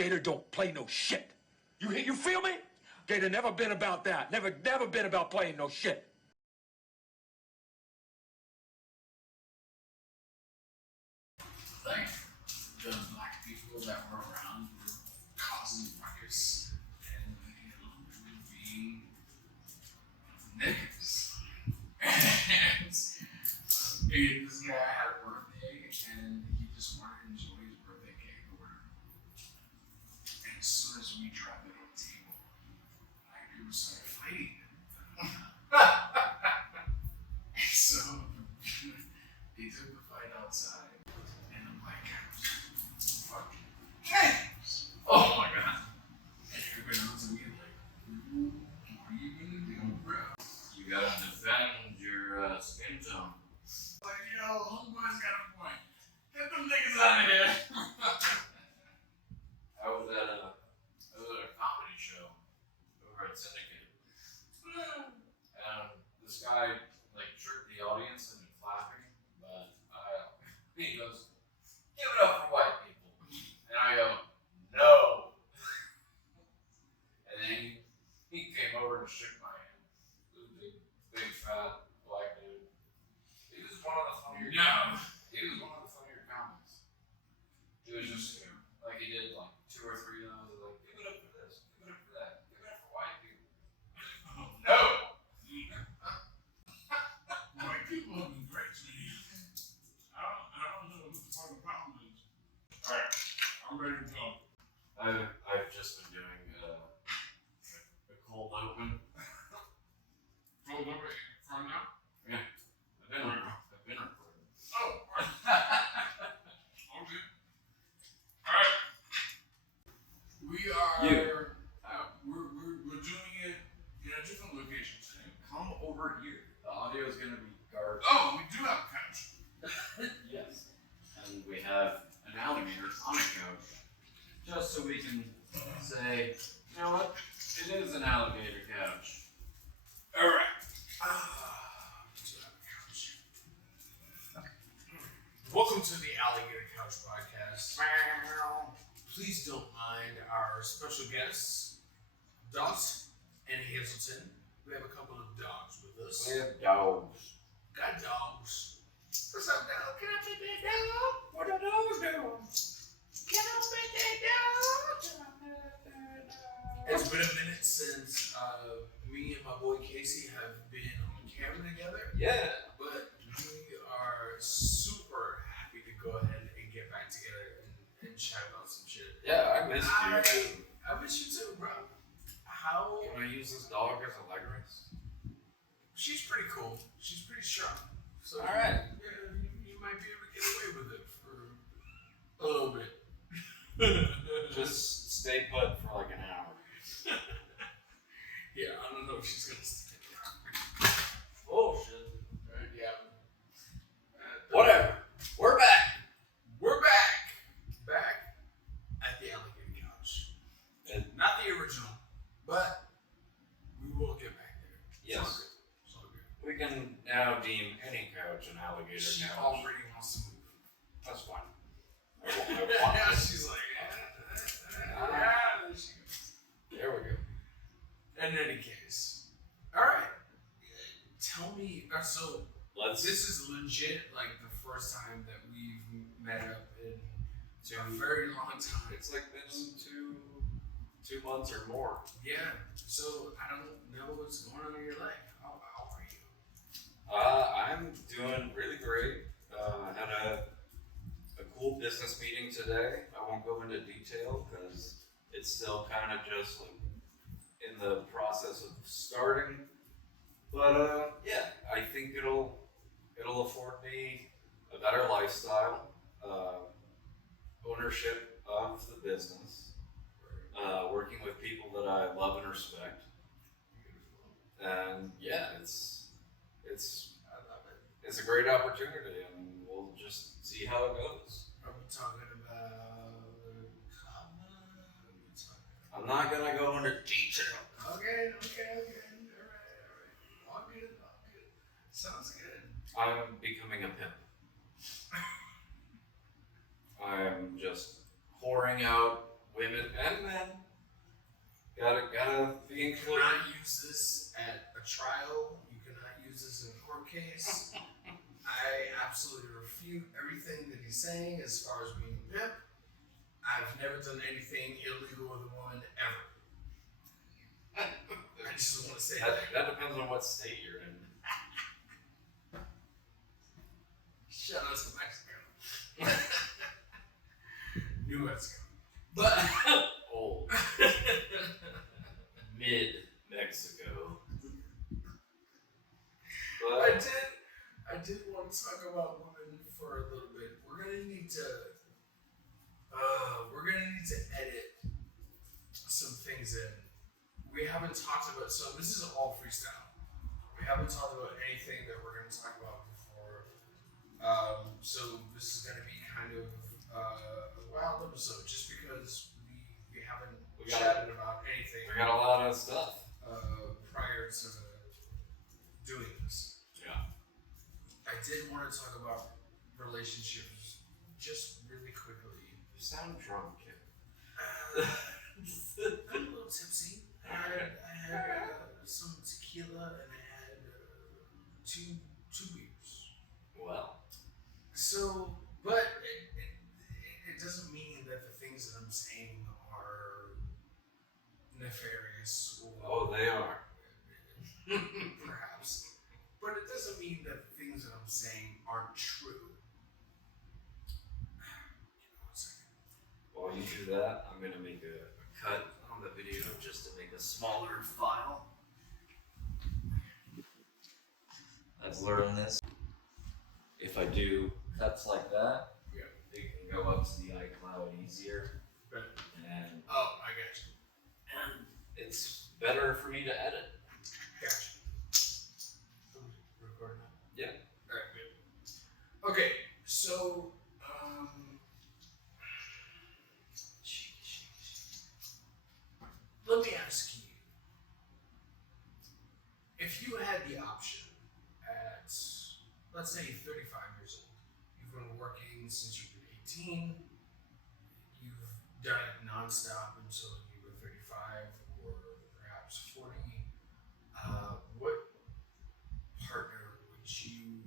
Gator don't play no shit. You feel me? Gator never been about that. Never been about playing no shit. Like the black people that were around were causing ruckus and being niggas. And this guy had a birthday and he just wanted to enjoy his birthday cake or whatever. And as soon as we dropped it on the table, like people started fighting. So they took the fight outside. And I'm like, fuck. Oh my god. And everybody looks at me like, what are you gonna do, bro? You gotta defend your skin tone. Like, yo, homeboy's got a point. Get them niggas out of here. I was at a comedy show over at Syndicate. And this guy like tricked the audience into clapping, but he goes, "Give it up for white people." And I go, "No." And then he came over and shook my hand. This big fat black dude. He was one of the funnier He was one of the funnier comics. He was just like he did like 2 or 3 of those, like, give it up for this, give it up for that, give it up for white people. No! White people have been great to me. I don't know what the fucking problem is. Alright, I'm ready to go. I've just been doing a cold open. Cold open from now? Yeah. I've been recording. Oh, alright. Okay. Alright. We are we're doing it in a different location today. Come over here. The audio is going to be garbage. Oh, we do have a couch. Yes. And we have an alligator on a couch. Just so we can say, you know what? It is an alligator couch. Alright. We do have a couch. Welcome to the Alligator Couch Podcast. Please don't mind our special guests, Dot and Hazelton. We have a couple of dogs with us. We have dogs. Got dogs. What's up, dog? Can I pet that dog? What the dogs doing? Can I pet that dog? It's been a minute since me and my boy Casey have been on camera together. Yeah. But we are super happy to go ahead and get back together and chat about some shit. Yeah, I missed you. I miss you too, bro. How? Can I use this dog as a leg race? She's pretty cool. She's pretty strong. So, Alright. Yeah, you might be able to get away with it for a little bit. Just stay put for like an hour. Yeah, I don't know if she's gonna stay. Oh shit. Yeah. Whatever. We're back. We're back. Back at the Alligator Couch. Not the original, but we will get back there. Yes. It's all good. We can now deem any couch an alligator She couch. already wants to move. That's fine. I want Yeah, this. she's like, yeah, there she goes. There we go. In any case, all right. Tell me, so this is legit like the first time that we've met up in a very long time. It's like been 2 months or more. Yeah. So I don't know what's going on in your life. How are you? I'm doing really great. I had a cool business meeting today. I won't go into detail because it's still kind of just like in the process of starting. But yeah, I think it'll afford me a better lifestyle, ownership of the business, working with people that I love and respect. And yeah, it's a great opportunity, and we'll just see how it goes. Are we talking about? I'm not gonna go into detail. Okay. All good. Sounds good. I'm becoming a pimp. I'm just whoring out women and men. Gotta be You included. cannot use this at a trial. You cannot use this in a court case. I absolutely refute everything that he's saying as far as being a pimp. I've never done anything illegal with a woman ever. I just want to say That depends on what state you're in. Shout out to Mexico. New Mexico. But Old. Mid Mexico. But I did want to talk about women for a little bit. We're gonna need to edit some things in. We haven't talked about, so this is all freestyle. We haven't talked about anything that we're gonna talk about before. So this is gonna be kind of a wild episode, just because we haven't chatted about anything. we got a lot of stuff. Prior to doing this. Yeah. I did want to talk about relationships just really quickly. You sound drunk, kid. I'm a little tipsy. I had some tequila and I had two beers. Well. So, but it doesn't mean that the things that I'm saying are nefarious or Oh, they are. perhaps. But it doesn't mean that the things that I'm saying aren't true. Give me 1 second. While you do that, I'm gonna make a cut on the video just to make a smaller file. I've learned this. If I do cuts like that, Yeah. they can go up to the iCloud easier. Right. And Oh, I got you. it's better for me to edit. Gotcha. Record now? Yeah. Alright, good. Okay, so, let me ask you, if you had the option at, let's say, 35 years old, you've been working since you were 18, you've done it nonstop until you were 35 or perhaps 40, what partner would you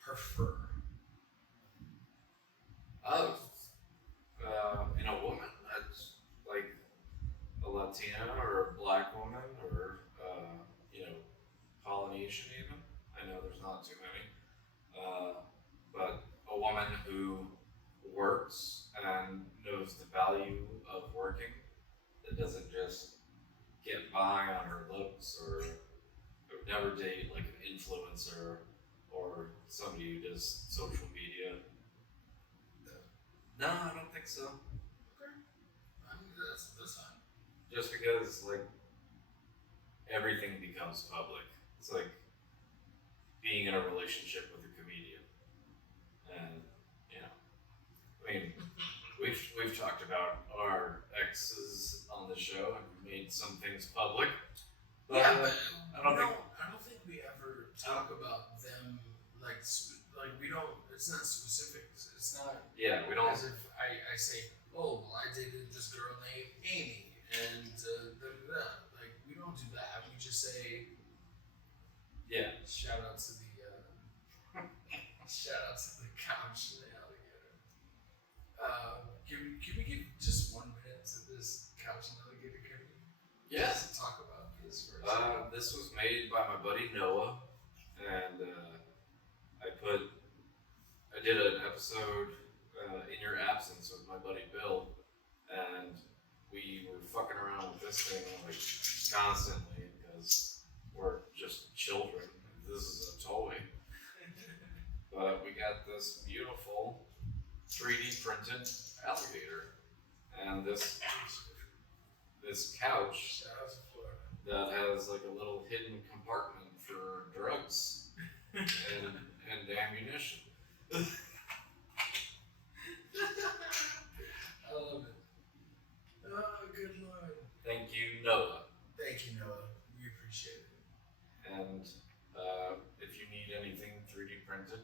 prefer? In a woman, that's like a Latina or a black woman or, Polynesian even. I know there's not too many. But a woman who works and knows the value of working, that doesn't just get by on her looks or never date like an influencer or somebody who does social media. No, I don't think so. Okay. I mean, that's fine. Just because like everything becomes public. It's like being in a relationship with a comedian. And I mean we've talked about our exes on the show and we made some things public. But Yeah, but I don't think we ever talk about them like we don't. It's not specific. It's not. Yeah, we don't. As if I say, oh, well, I dated this girl named Amy, and like we don't do that. We just say, Yeah. shout out to the couch and the alligator. Can we give just 1 minute to this couch and alligator? Can we just talk about this for a second? This was made by my buddy Noah, and I did an episode in your absence with my buddy Bill, and we were fucking around with this thing like constantly because we're just children. This is a toy, but we got this beautiful 3D printed alligator, and this couch Shout out to Florida. that has like a little hidden compartment for drugs and ammunition. I love it. Oh, good lord. Thank you, Noah. Thank you, Noah. We appreciate it. And if you need anything 3D printed,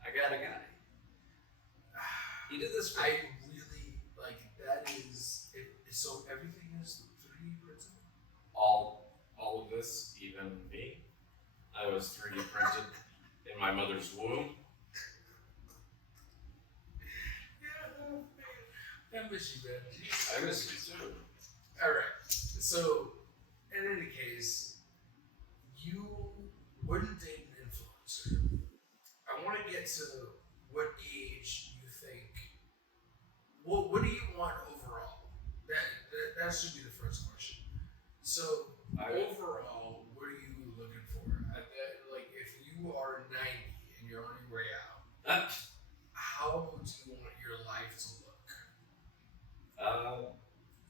I got a guy. He did this for I really like that is it. So everything is 3D printed. All of this, even me, I was 3D printed in my mother's womb. Yeah, I miss you, man. Jesus. I miss you too. All right. So, in any case, you wouldn't date an influencer. I want to get to what age you think. Well, what do you want overall? That should be the first question. So, overall, what are you looking for? Like, if you are 90 and you're on your way out, how do you want your life to look?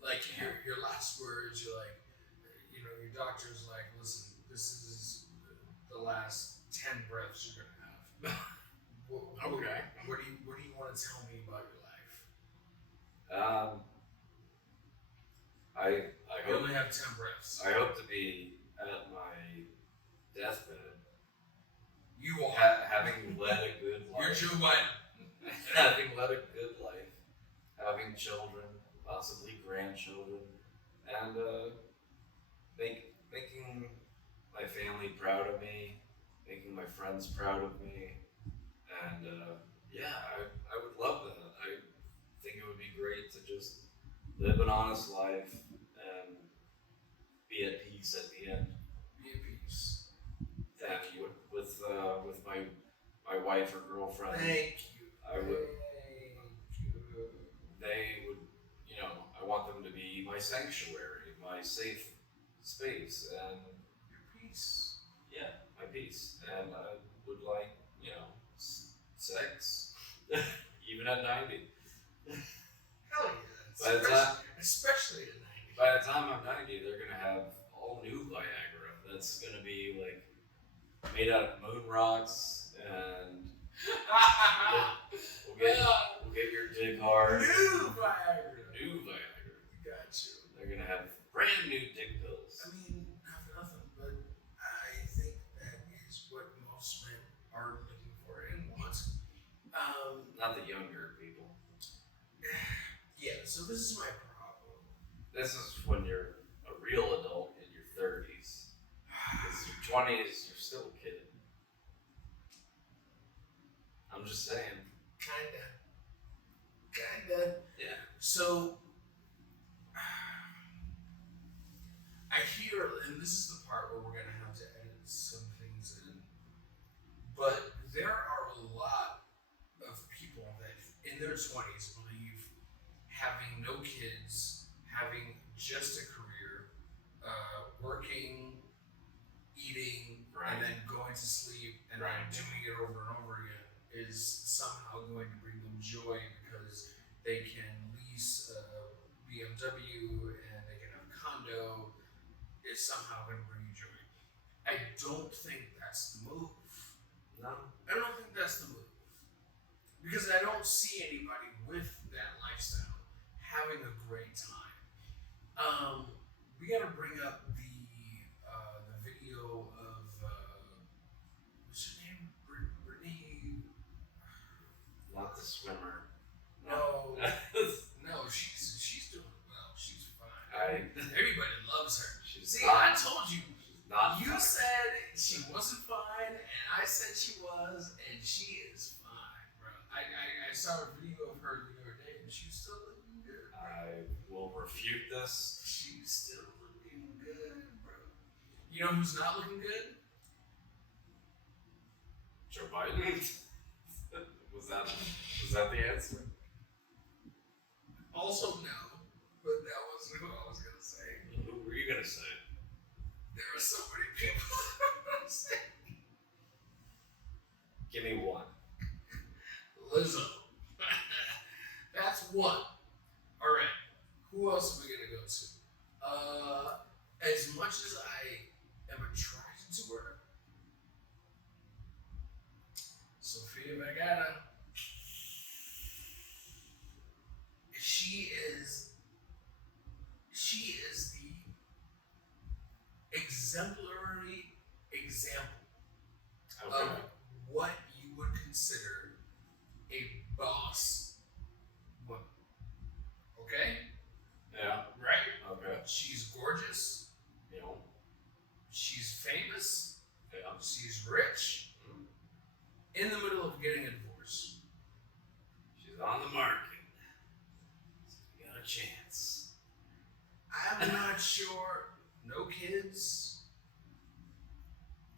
Like your last words, you're like, you know, your doctor's like, listen, this is the last 10 breaths you're gonna have. Okay. What do you want to tell me about your life? I You hope only have 10 breaths. I hope to be at my deathbed. You are Having led a good life. You're Joe Biden. Having led a good life, having children, possibly grandchildren, and making my family proud of me, making my friends proud of me, and I would love that. I think it would be great to just live an honest life and be at peace at the end. Be at peace. Thank you. With my wife or girlfriend. Thank you. I would. They would, you know, I want them to be my sanctuary, my safe space, and Your peace. yeah, my peace. And I would like, you know, sex, even at 90. Hell yeah. By the time, Especially at 90. by the time I'm 90, they're gonna have all new Viagra. That's gonna be like made out of moon rocks, and we'll get your dick hard. New Viagra. New Viagra. Got you. They're gonna have brand new dick pills. I mean, not for nothing, but I think that is what most men are looking for and want. Not the younger people. Yeah, so this is my problem. This is when you're a real adult in your 30s. Because your 20s, you're still a kid. I'm just saying. Kinda. Yeah. So, I hear, and this is the part where we're going to have to edit some things in, but there are a lot of people that in their 20s believe having no kids, having just a career, working, eating, Right. and then going to sleep, and Right. then doing it over and over again is somehow going to bring them joy because they can lease a BMW and they can have a condo. It's somehow going to bring you joy. I don't think that's the move. No. I don't think that's the move. Because I don't see anybody with that lifestyle having a great time. We gotta bring up the video of what's her name? Brittany. Not the swimmer. No, she's doing well. She's fine. Everybody loves her. She's See, not, I told you. not You fine. said she wasn't fine, and I said she was, and she is fine, bro. I saw a video of her the other day, and she's still looking good, bro. I will refute this. She's still looking good, bro. You know who's not looking good? Joe Biden? was that the answer? Also no, but that wasn't who I was gonna say. Who were you gonna say? There are so many people that I'm gonna say. Give me one. Lizzo. That's one. Alright. Who else are we gonna go to? As much as I am attracted to her, Sofia Vergara, she is the exemplary example Okay. of what you would consider a boss woman. She's gorgeous. You know. She's famous. Yeah. She's rich. In the middle of getting a divorce. She's on the market. So you got a chance. I'm not sure. No kids.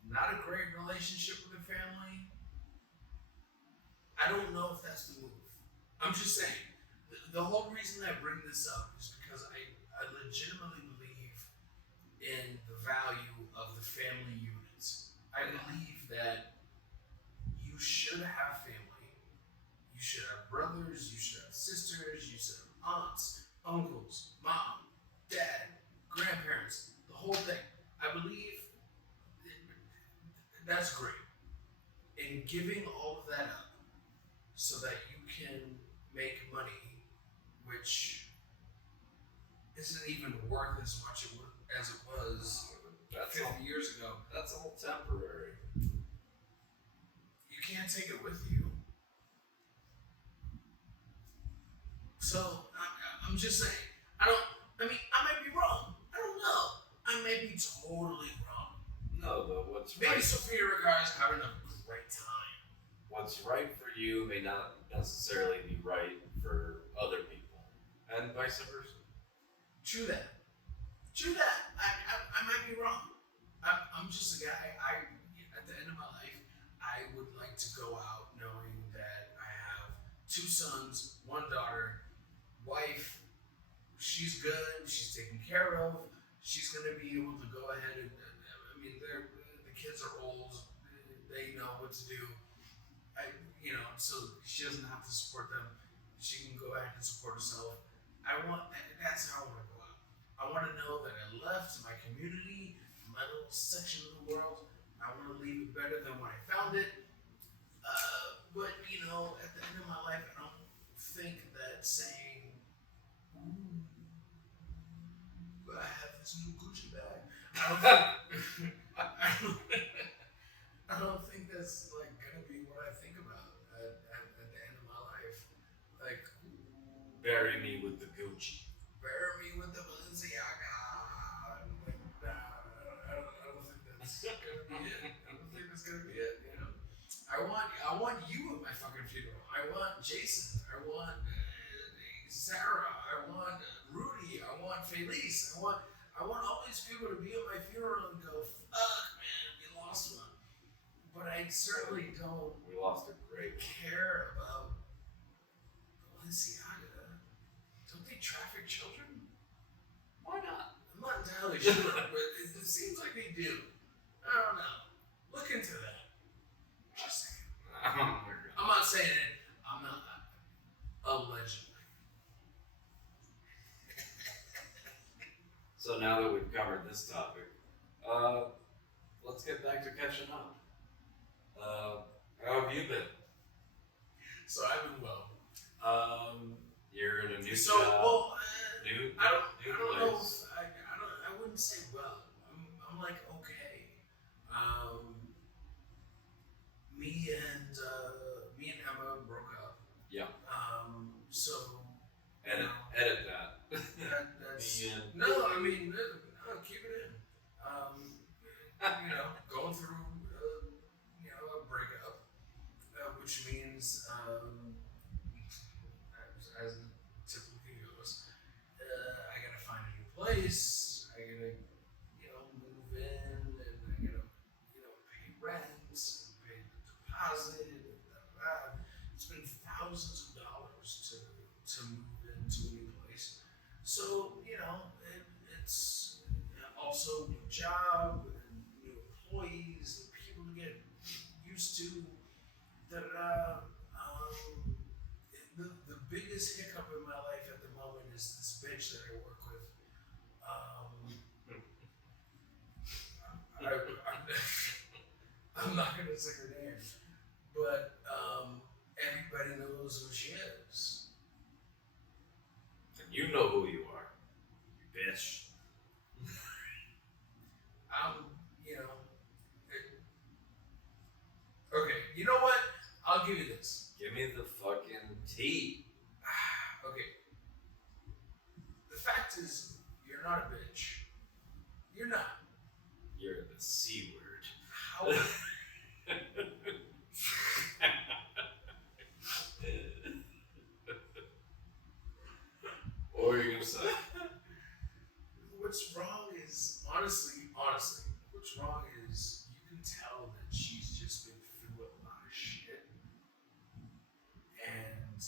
Not a great relationship with the family. I don't know if that's the move. I'm just saying. The whole reason I bring this up is because I legitimately believe in the value of the family unit. I believe that you should have family. You should have brothers, you should have sisters, you should have aunts, uncles, mom, dad, grandparents, the whole thing. I believe that's great. And giving all of that up so that you can make money, which isn't even worth as much as it was 50 years ago. That's all temporary. You can't take it with you. So I'm just saying. I might be wrong. I don't know. I may be totally wrong. No, but what's Maybe right? Sophia Vergara's having a great time. What's right for you may not necessarily be right for other people, and vice versa. True that. I might be wrong. I'm just a guy. At the end of my life, I would like to go out knowing that I have 2 sons, 1 daughter, wife. She's good. She's taken care of. She's gonna be able to go ahead and. The kids are old. They know what to do. So she doesn't have to support them. She can go ahead and support herself. That's how I want to go out. I want to know that I left my community, my little section of the world. I want to leave it better than when I found it. But at the end of my life, I don't think that saying, "Ooh, I have this new Gucci bag." I don't think that's gonna be what I think about at the end of my life. Bury me with the Gucci. Bury me with the Balenciaga. I don't think that's gonna be it. I don't think that's gonna be it. I want you at my fucking funeral. I want Jason. I want Sarah. I want Rudy. I want Felice. I want all these people to be at my funeral and go, "Fuck, man, we lost one." But I certainly don't. We lost a great care about Balenciaga. Don't they traffic children? Why not? I'm not entirely sure, but it seems like they do. I don't know. Look into that. Just saying. I'm not saying it. I'm not. Allegedly. So now that we've covered this topic, let's get back to catching up. How have you been? So I've been well. You're in a new So job. well, New I don't know. place. I wouldn't say well. I'm like okay. Me and Emma broke up. Yeah. So Edit that. that's Me and- no. Keep it in. Going through a breakup, which means as it typically goes, I gotta find a new place. I gotta move in, and I gotta pay rent, and pay the deposit, and it's been thousands of dollars to move into a new place. So it's also a new job and new employees and people to get used to. The biggest hiccup in my life at the moment is this bitch that I work with. I'm not gonna say her name, but everybody knows who she is. And you know who you are, you bitch. Okay, you know what? I'll give you this. Give me the fucking tea. Okay. The fact is, you're not a bitch. You're not. You're the C word. How? What were you gonna say? What's wrong is, honestly, what's wrong is you can tell that she's just been through a lot of shit. And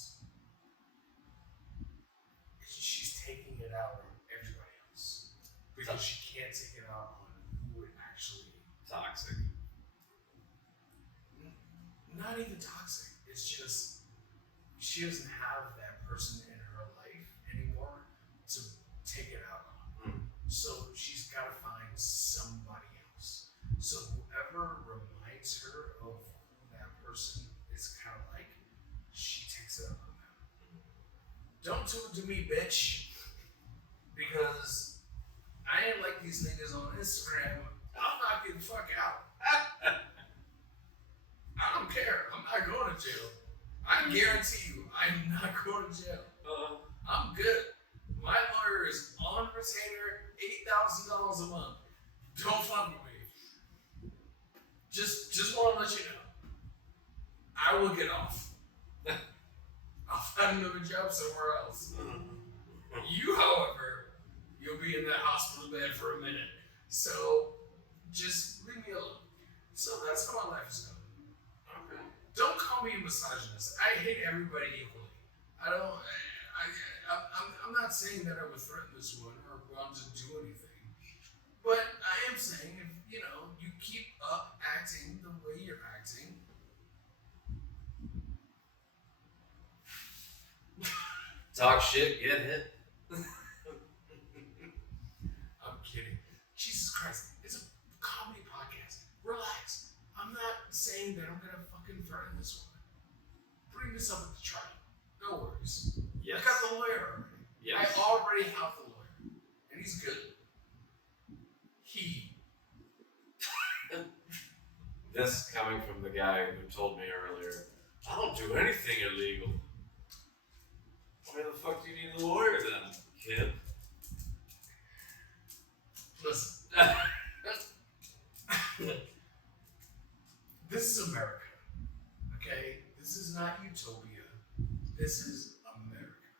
she's taking it out on everybody else. Because she can't take it out on who would actually. Toxic. Not even toxic. It's just, she doesn't have that person in her life anymore to take it out on. So she's got to find somebody else. So whoever reminds her of who that person is kind of like, she takes it up on them. Don't do it to me, bitch. Because I ain't like these niggas on Instagram. I'll knock you the fuck out. I don't care. I'm not going to jail. I guarantee you, I'm not going to jail. I'm good. My lawyer is on retainer, $8,000 a month. Don't fuck with me. Just want to let you know. I will get off. I'll find another job somewhere else. You, however, you'll be in that hospital bed for a minute. So just leave me alone. So that's how my life is going. Okay. Don't call me a misogynist. I hate everybody equally. I'm not saying that I would threaten this woman or want to do anything. But I am saying if, you keep up acting the way you're acting. Talk shit, get hit. I'm kidding. Jesus Christ. It's a comedy podcast. Relax. I'm not saying that I'm going to fucking threaten this woman. Bring this up at the trial. No worries. Yes. I got the lawyer already. Yes. I already have the lawyer. And he's good. This coming from the guy who told me earlier, I don't do anything illegal. Why the fuck do you need a lawyer then, kid? Listen. This is America. Okay? This is not utopia. This is America.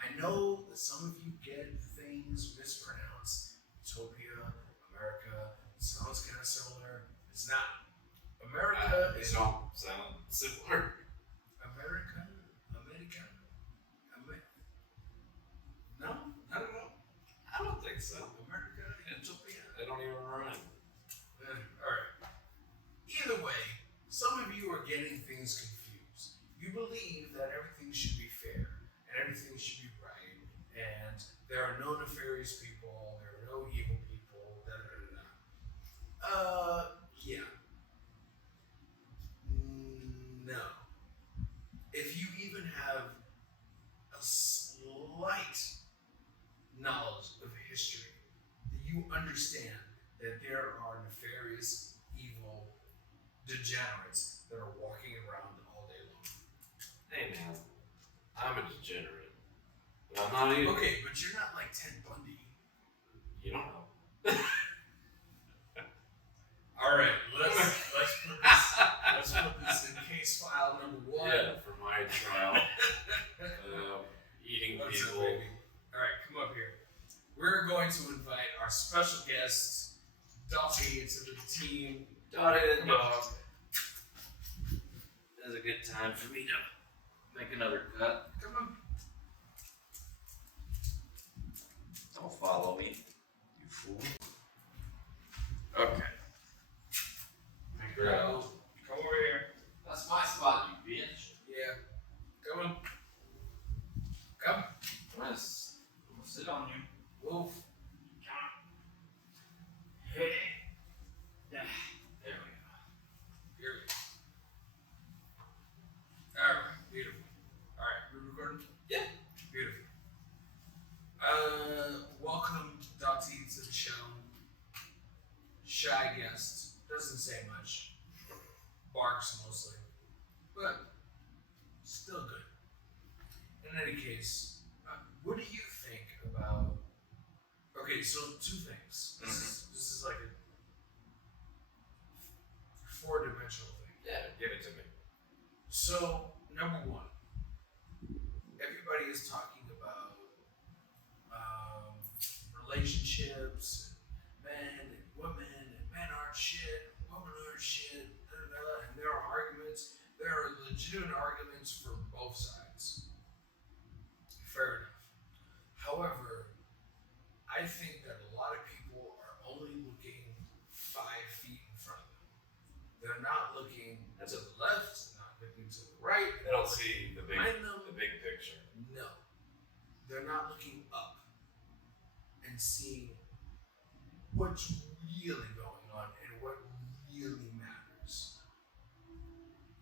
I know that some of you get things mispronounced. Utopia, America, sounds kind of similar. It's not. America They is don't sound similar. America. No, not at all. I don't think so. America, utopia. They don't even rhyme. Alright. Either way, some of you are getting things confused. You believe that everything should be fair and everything should be right, and there are no nefarious people, there are no evil people, yeah. No. If you even have a slight knowledge of history, you understand that there are nefarious, evil degenerates that are walking around all day long. Hey man, I'm a degenerate. But I'm not either. Okay, but you're not like Ted Bundy. You don't know. All right, let's put this in case file number 1. Yeah, for my trial. Eating What's people. up, baby? All right, come up here. We're going to invite our special guest, Dottie, to the team. Dottie the Come on. dog. This is a good time for me to make another cut. Come on. Don't follow me, you fool. Okay. Girl. Come over here. That's my spot, you bitch. Yeah. Come on. Come. Yes. We'll sit on you. Wolf. Hey. Yeah. There we go. Here we go. All right. Beautiful. All right. We recording? Yeah. Beautiful. Welcome, Dottie, to the show. Shy guest. Doesn't say much. Barks mostly. But still good. In any case, what do you think about Okay, so two things. This is like a four-dimensional thing. Yeah, give it to me. So, number one, everybody is talking about relationships, men and women, and men aren't shit, women aren't shit, and there are arguments. There are legitimate arguments for both sides. Fair enough. However, I think that a lot of people are only looking 5 feet in front of them. They're not looking to the left, not looking to the right. They don't see the big behind them. the big picture. No. They're not looking up and seeing what's really going on and what really matters.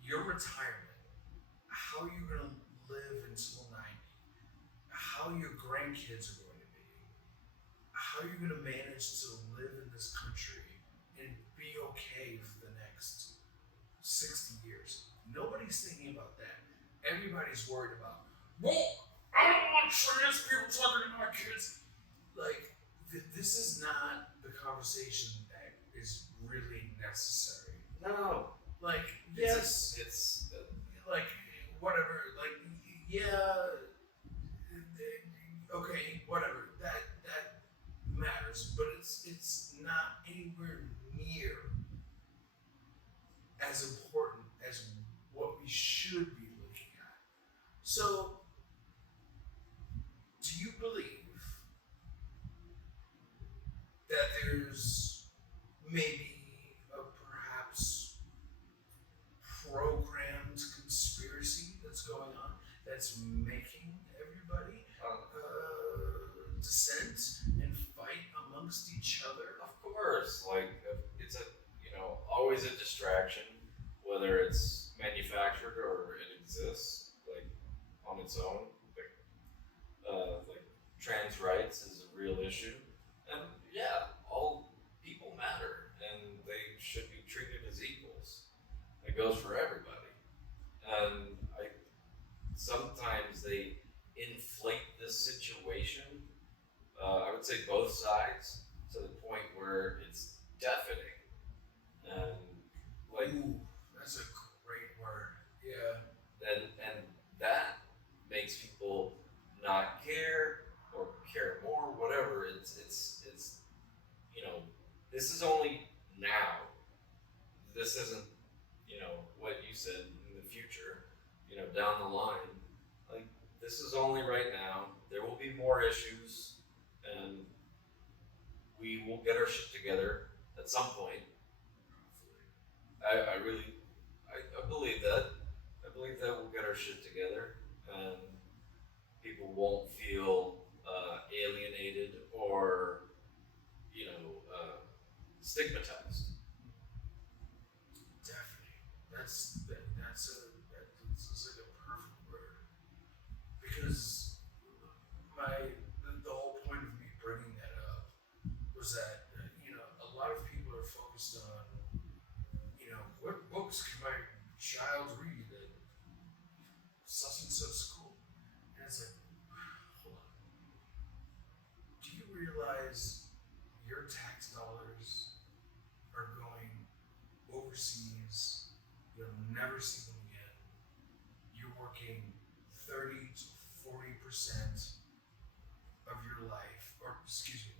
Your retirement, how you're going to live until 90, how your grandkids are going to be, how you're going to manage to live in this country and be okay for the next 60 years. Nobody's thinking about that. Everybody's worried about, well, I don't want trans people talking to my kids. Like, this is not the conversation that is really necessary. No. Like, It's like, whatever, like, yeah, okay, whatever, that matters, but it's not anywhere near as important as what we should be looking at. So, do you believe that there's maybe a perhaps programmed conspiracy that's going on that's making everybody dissent and fight amongst each other? Of course, like it's always a distraction, whether it's manufactured or it exists like on its own. Like trans rights is a real issue, and yeah, all people matter, and they should be treated as equals. It goes for everybody, and sometimes they inflate the situation. I would say both sides to the point where it's deafening, and like Ooh, that's a great word. Yeah. and that makes people not care or care more, whatever. It's this is only now. This isn't what you said in the future, down the line. Like, this is only right now. There will be more issues, and we will get our shit together at some point. I believe that. I believe that we'll get our shit together, and people won't feel alienated or stigmatized. Definitely. That's like a perfect word. Because the whole point of me bringing that up was that a lot of people are focused on what books can my child read at such and such school, and it's like, hold on. Do you realize your tax dollars are going overseas? You'll never see them again. You're working 30 to 40% of your life, or excuse me,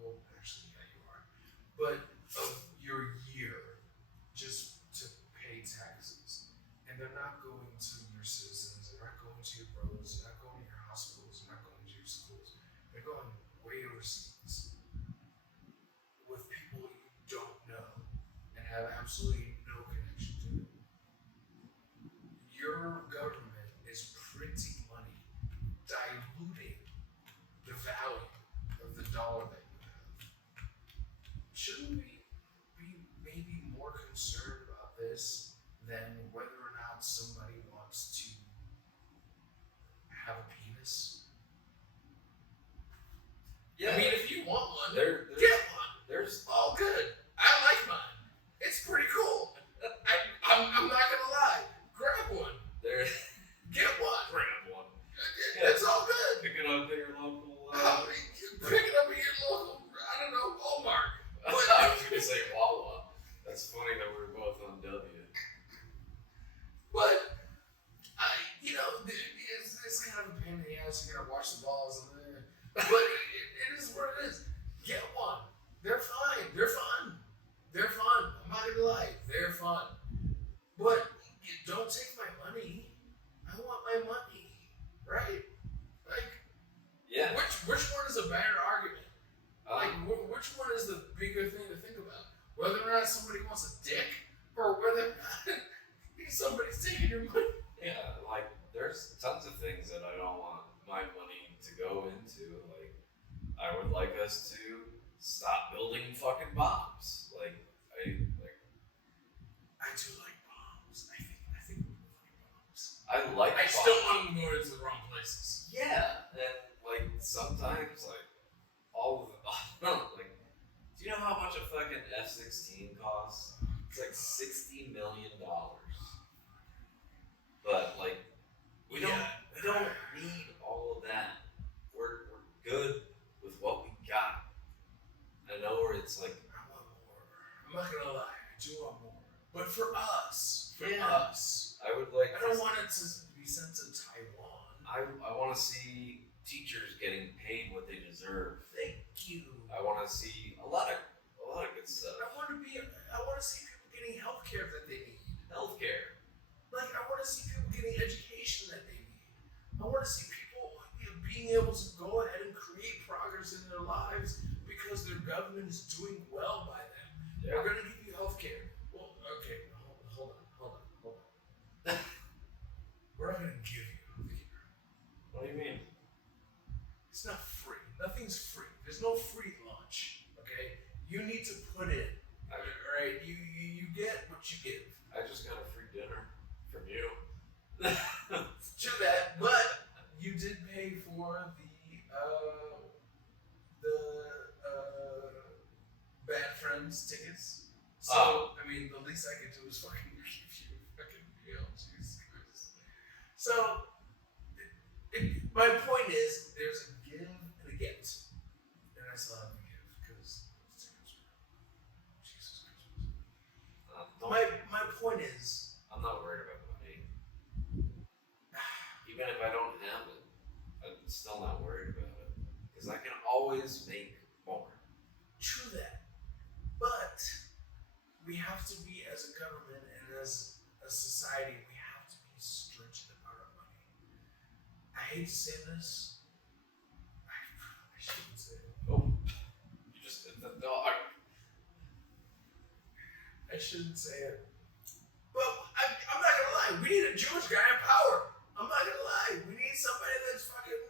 well, actually, yeah, you are, but of your year just to pay taxes. And they're not going to your citizens, they're not going to your roads, they're not going to your hospitals, they're not going to your schools. They're going way overseas with people you don't know and have absolutely no connection to. Your government is printing money, diluting the value of the dollar that you have. Shouldn't we be maybe more concerned about this than whether or not somebody wants to have a penis? Yeah, I mean, if you want one, there's get one. there's All good. I like mine. It's pretty cool. I'm not gonna lie. Grab one. there Get one. grab one. It's all good. Pick it up at your local. Pick it up at your ass. You gotta watch the balls. But it is what it is. Get one. They're fine. They're fun. They're fun. I'm not gonna lie. They're fun. But don't take my money. I want my money. Right? Like, Yeah. Which one is a better argument? Like, which one is the bigger thing to think about? Whether or not somebody wants a dick, or whether or not somebody's taking your money. Yeah, like, there's tons of things that I don't want my money to go into. Like, I would like us to stop building fucking bombs. I do like bombs. I think we like bombs. I like I bombs. still want them to go into the wrong places. Yeah, and like sometimes all of like, do you know how much a fucking F-16 costs? It's like $60 million. But like, we don't need all of that. We're good with what we got. I know where it's like, I want more. I'm not gonna lie, I do want more. But for us, I would like. I don't want it to be sent to Taiwan. I want to see teachers getting paid what they deserve. Thank you. I want to see a lot of good stuff. I want to see people getting healthcare that they need. Healthcare. Like, I want to see people getting education that they need. I want to see people being able to go ahead and create progress in their lives because their government is doing well by them. Yeah. We're going to give you healthcare. Well, okay, hold on. We're not going to give you healthcare. What do you mean? It's not free. Nothing's free. There's no free lunch. Okay? You need to put in. Alright? You get what you give. I just got a free dinner from you. To that, but you did pay for the Bad Friends tickets. So I mean, the least I could do is fucking give you a fucking meal. Jesus Christ. So my point is, there's a give and a get, and I still have to give because those tickets were Jesus Christ. My point is, I'm not worried about money. Even if I don't have it, I'm still not worried about it. Because I can always make more. true that, but we have to be, as a government and as a society, we have to be stringent about our money. I hate to say this. I shouldn't say it. Oh, you just hit the dog. I shouldn't say it. But I'm not gonna lie. We need a Jewish guy in power. I'm not gonna lie. We need somebody that's fucking.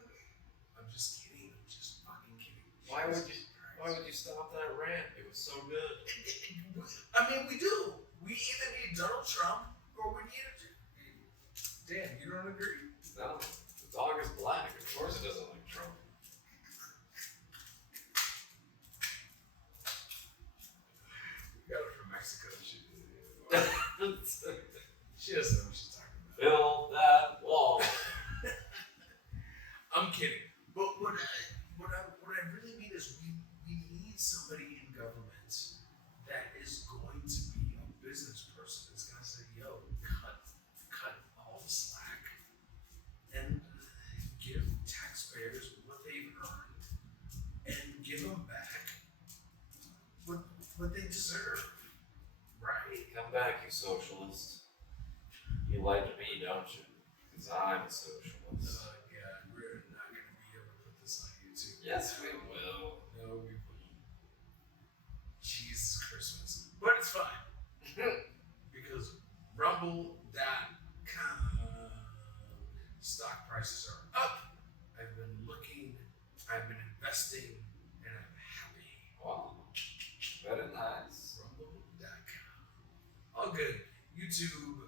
I'm just kidding. I'm just fucking kidding. Why would you stop that rant? It was so good. I mean, we do. We either need Donald Trump or we need a. Dan, you don't agree? No, the dog is black. Of course it doesn't like Trump. We got it from Mexico. She doesn't know what she's talking about. Fill that wall. I'm kidding. But what I really mean is we need somebody in government that is going to be a business person that's going to say, yo, cut all the slack and give taxpayers what they've earned and give them back what they deserve. Right? Come back, you socialist. You like me, don't you? Because I'm a socialist. God, we're not going to be able to put this on YouTube. Yes, we will. No, we wouldn't. Jesus Christmas. But it's fine. Because Rumble.com stock prices are up. I've been looking, I've been investing, and I'm happy. Wow. Very nice. Rumble.com. All good. YouTube,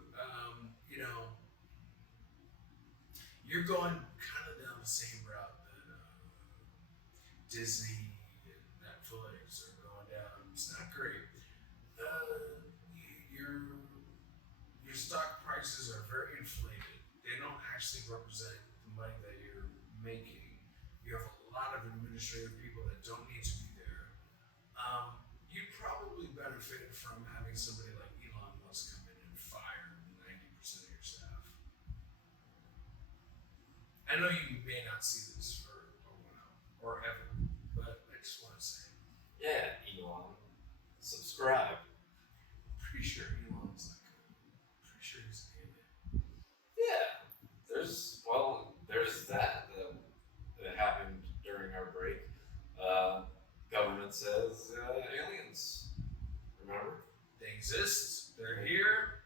you're going kind of down the same route that Disney and Netflix are going down. It's not great. Your stock prices are very inflated. They don't actually represent the money that you're making. You have a lot of administrative people that don't need to be there. You probably benefited from having somebody like Elon Musk come in and fire 90% of your staff. I know you may not not see this for a while or ever. But I just want to say, Yeah, Elon. Subscribe. pretty sure Elon's like, pretty sure he's an alien. Yeah. There's that happened during our break. Government says aliens. Remember? They exist. They're here.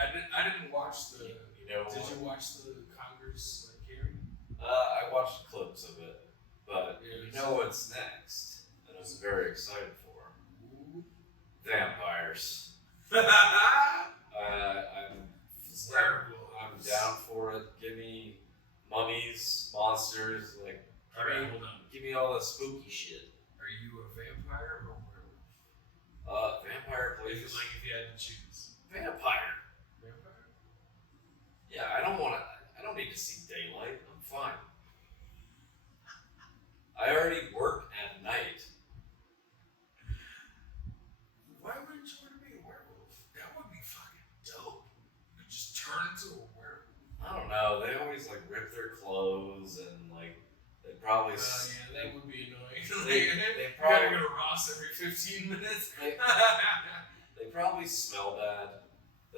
I didn't watch the. You know Did what? you watch the Congress hearing? I watched clips of it, but Yeah, you know what's next, and I'm very excited for vampires. I'm down for it. Give me mummies, monsters, like Alright, hold on. give me all the spooky shit. Are you a vampire or a werewolf? Vampire If please. you had to choose. Vampire. Vampire? Yeah, I don't need to see daylight. I'm fine. I already work at night. Why wouldn't you want to be a werewolf? That would be fucking dope. You could just turn into a werewolf. I don't know. They always like rip their clothes and like they probably. Yeah, that would be annoying. They You probably gotta go to Ross every 15 minutes. they probably smell bad.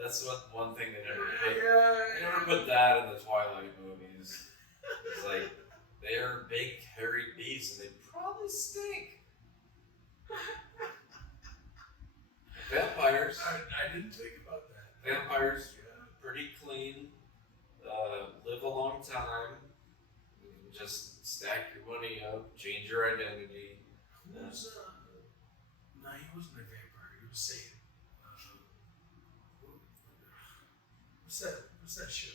That's one thing they never put. They Yeah. never put that in the Twilight movies. It's like they're big hairy beasts and they probably stink. Vampires. I didn't think about that. Vampires, Yeah. pretty clean. Live a long time. Just stack your money up. Change your identity. Who was, no, he wasn't a vampire. He was Satan. What's that show?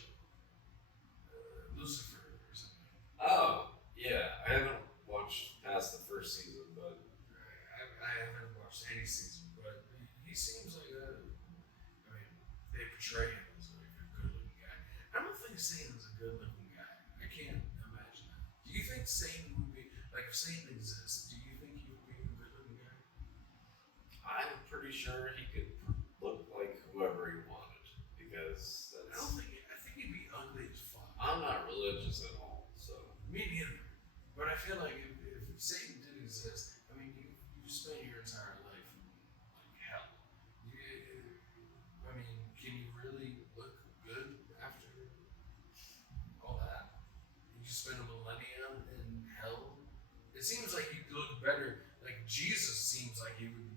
Lucifer or something. Oh, yeah. I haven't watched past the first season, but I haven't watched any season, but he seems like they portray him as like a good-looking guy. I don't think Satan's a good-looking guy. I can't imagine that. Do you think Satan would be, like, if Satan exists, do you think he would be a good-looking guy? I'm pretty sure he could look like whoever he wanted because I don't think, I think he'd be ugly as fuck. I'm not religious at all, so Me neither. But I feel like if Satan did exist, I mean, you spent your entire life in like hell. I mean, can you really look good after all that? You spend a millennia in hell. It seems like you'd look better. Like Jesus seems like he would,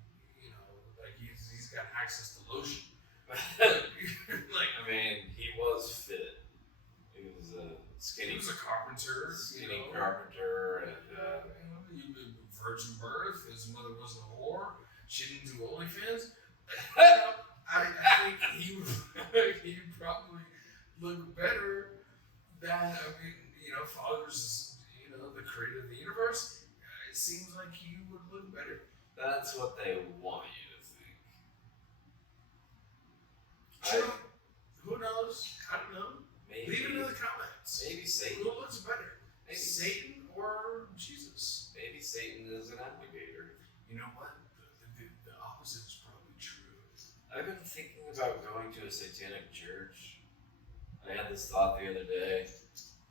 like he's got access to lotion. Like I mean, he was fit. He was a skinny, he was a carpenter. carpenter, and Virgin birth. His mother wasn't a whore. She didn't do OnlyFans. I think he would probably look better than Father's the creator of the universe. It seems like he would look better. that's what they want you to think. True. Who knows? I don't know. Maybe, Leave it in the comments. maybe Satan. Who looks better? Maybe Satan or Jesus? Maybe Satan is an alligator. You know what? The opposite is probably true. I've been thinking about going to a satanic church. I had this thought the other day.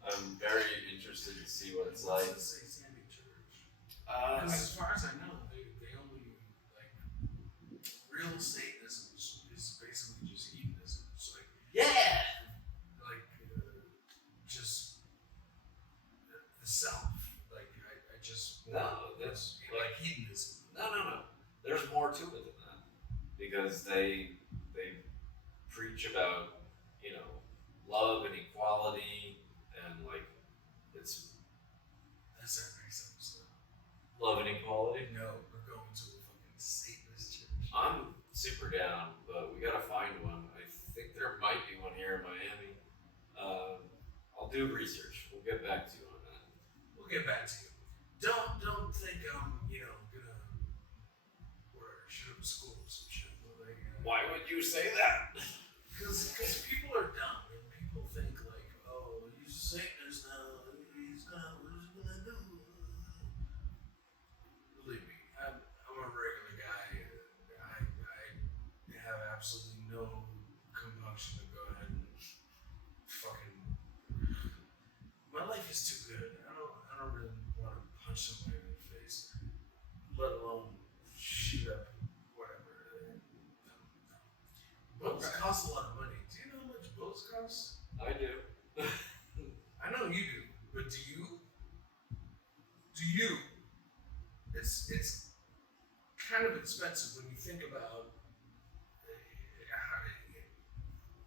I'm very interested to see what it's like. What's a satanic church? Because as far as I know, they only like real Satanism is basically just hedonism. It's like just the self. Like I just No, that's like hedonism. no. There's more to it than that because they preach about love and equality and like it's That's our next episode. love and equality. No, we're going to a fucking Satanist church. I'm super down, but we gotta find one. I think there might be one here in Miami. I'll do research. We'll get back to you on that. We'll get back to you. Don't think I'm gonna shoot up a school or some shit. Like, Why would you say that? Because people are dumb and people think like, oh, he's a Satanist now. He's not. What is he gonna do? Believe me, I'm a regular guy. I have absolutely no compunction to go ahead and fucking life is too good. I don't really want to punch somebody in the face, let alone shoot up whatever. Bullets cost a lot of money. Do you know how much bullets cost? I do. I know you do, but do you? Do you? It's kind of expensive when you think about.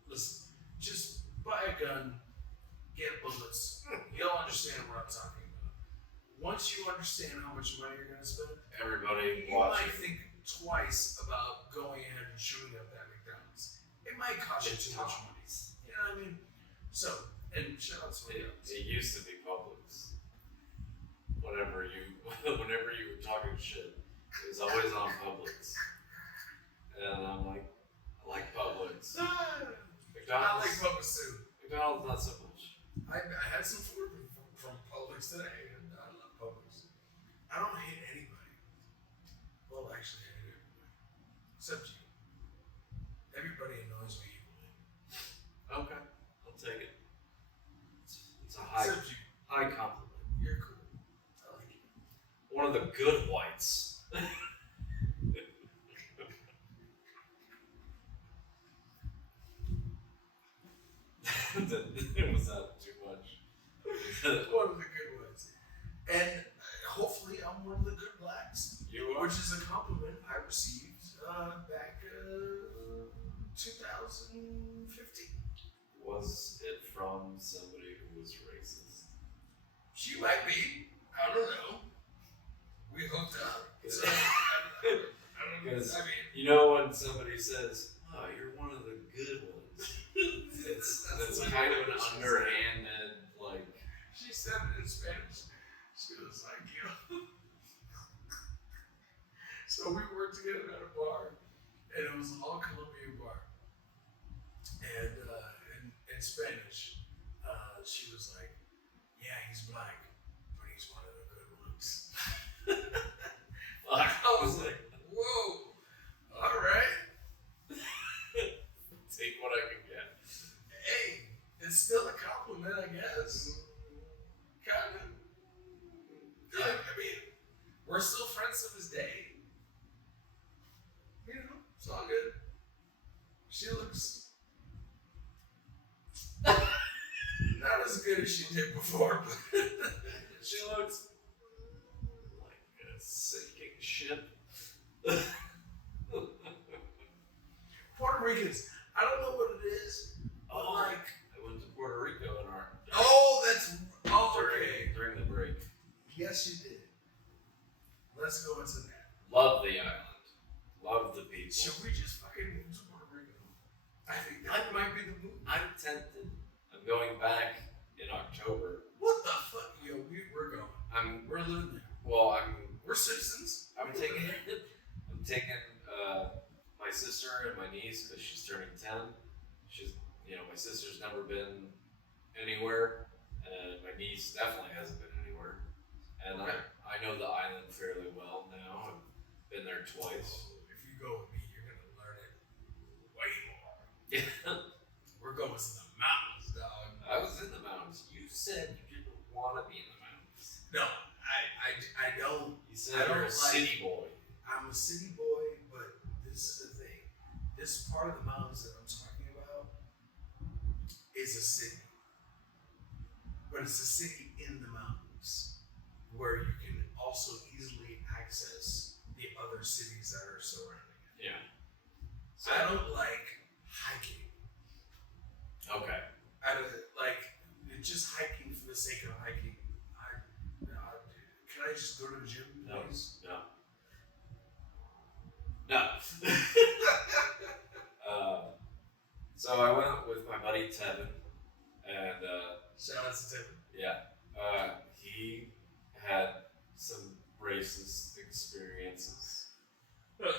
Listen, just buy a gun, get bullets. You'll understand what I'm talking about. Once you understand how much money you're going to spend, Everybody you watching. might think twice about going ahead and shooting up that McDonald's. It might cost you too much money. You know what I mean? So, and shout out to It used to be Publix. Whenever you were talking shit, it was always on Publix. And I'm like, I like Publix. I like Publix too. McDonald's not so much. I had some food from Publix today, and I love Publix. I don't hate anybody. Well, actually, I hate everybody. Except you. Everybody annoys me equally. Okay, I'll take it. It's a high Except you. high compliment. You're cool. I like you. One of the good whites. Was that too much? One of the good ones. And hopefully I'm one of the good blacks. You are. Which is a compliment I received back 2015. Was it from somebody who was racist? She might be. I don't know. We hooked up. So, I don't know. Because I mean, you know when somebody says, "Oh, you're one of the good ones," it's kind of an underhanded, like. She said it in Spanish. She was like, yo. So we worked together at a bar, and it was an all Colombian bar. And in Spanish, she was like, yeah, he's black, but he's one of the good ones. I was like, whoa, all right. Take what I can get. Hey, it's still a compliment, I guess. Kind of. I mean, we're still friends to this day. You know, it's all good. She looks not as good as she did before, but She looks like a sinking ship. Puerto Ricans, I don't know what it is, but like, I went to Puerto Rico in our okay. during the break. Yes, you did. Let's go into that. Love the island. Love the people. Should we just fucking move to Puerto Rico? I think that might be the move. I'm tempted. I'm going back in October. What the fuck, yo? We're going. We're living there. Well, We're citizens. I'm taking my sister and my niece because she's turning 10. She's, my sister's never been anywhere, and my niece definitely hasn't been anywhere. And I know the island fairly well now. I've been there twice. If you go with me, you're gonna learn it way more. Yeah. We're going to the mountains, dog. I was in the mountains. You said you didn't want to be in the mountains. No, I don't. You said you're a city boy. I'm a city boy, but this is the thing. This part of the mountains that I'm talking about is a city. But it's a city in the mountains where you can also easily access the other cities that are surrounding it. Yeah. So, I don't like hiking. okay. Just hiking for the sake of hiking. Can I just go to the gym, please? No. So I went with my buddy Tevin, and Shout out to Tim. yeah, he had some racist experiences. What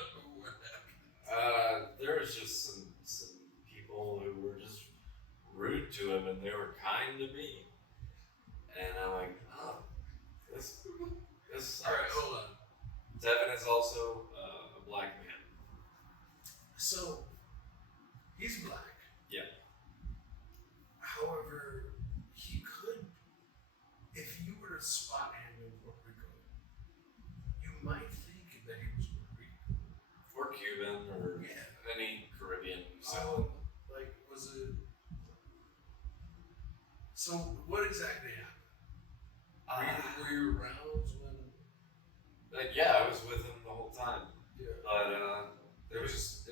happened? There was just some people who were just rude to him, and they were kind to me. And I'm like, oh, this sucks. All right, hold on. Devin is also a black man. So, he's black. Yeah. However, he could Cuban or any Caribbean island. Like, was it? So, what exactly happened? Were you around when? Like, yeah, I was with him the whole time. Yeah. But there was just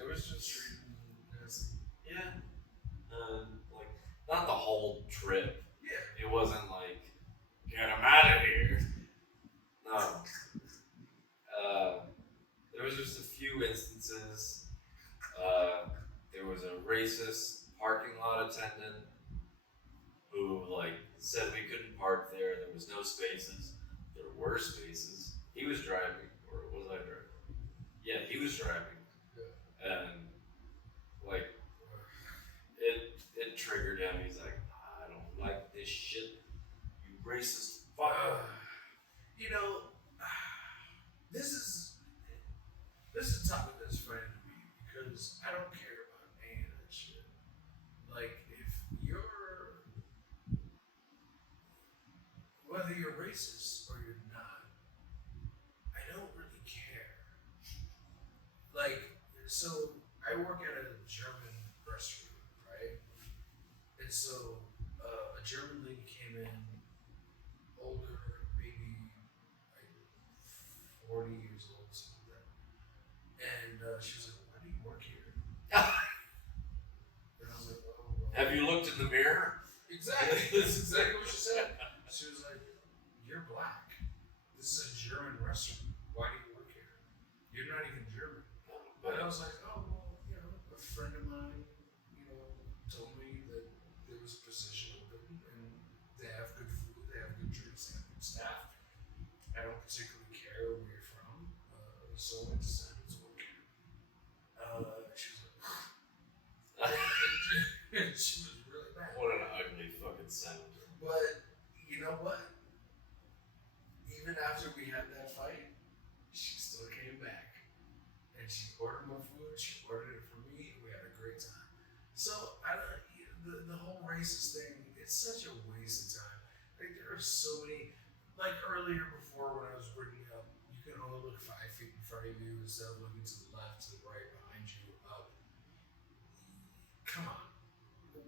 yeah, like not the whole trip. Yeah. It wasn't like get him out of here. No. There was just a few instances. There was a racist parking lot attendant who like said we couldn't park there. There was no spaces. There were spaces. He was driving, or was I driving? Yeah, he was driving. Yeah. And like it triggered him. He's like, I don't like this shit. You racist fucker. You know, this is a topic that's funny to me because I don't care about any of that shit. Like, whether you're racist or you're not, I don't really care. Like, so I work at a German restaurant, right? And so a German lady came in, older, maybe like 40 years old, something like that. And she was like, why do you work here? And I was like, oh. Have you looked in the mirror? Exactly. That's exactly what she said. She was like, you're black. This is a German restaurant. Why do you work here? You're not even German. And I was like, oh, well, a friend of mine, told me that there was a position open and they have good food, they have good drinks, they have good staff. I don't particularly care where you're from, so I decided to work here. She was like, and she was really mad. What an ugly fucking senator. But you know what? Even after we had that fight, she still came back. And she ordered my food, she ordered it for me, and we had a great time. So, the whole racist thing, it's such a waste of time. Like, there are so many, like earlier before when I was bringing up, you can only look 5 feet in front of you instead of looking to the left, to the right, behind you, up. Come on.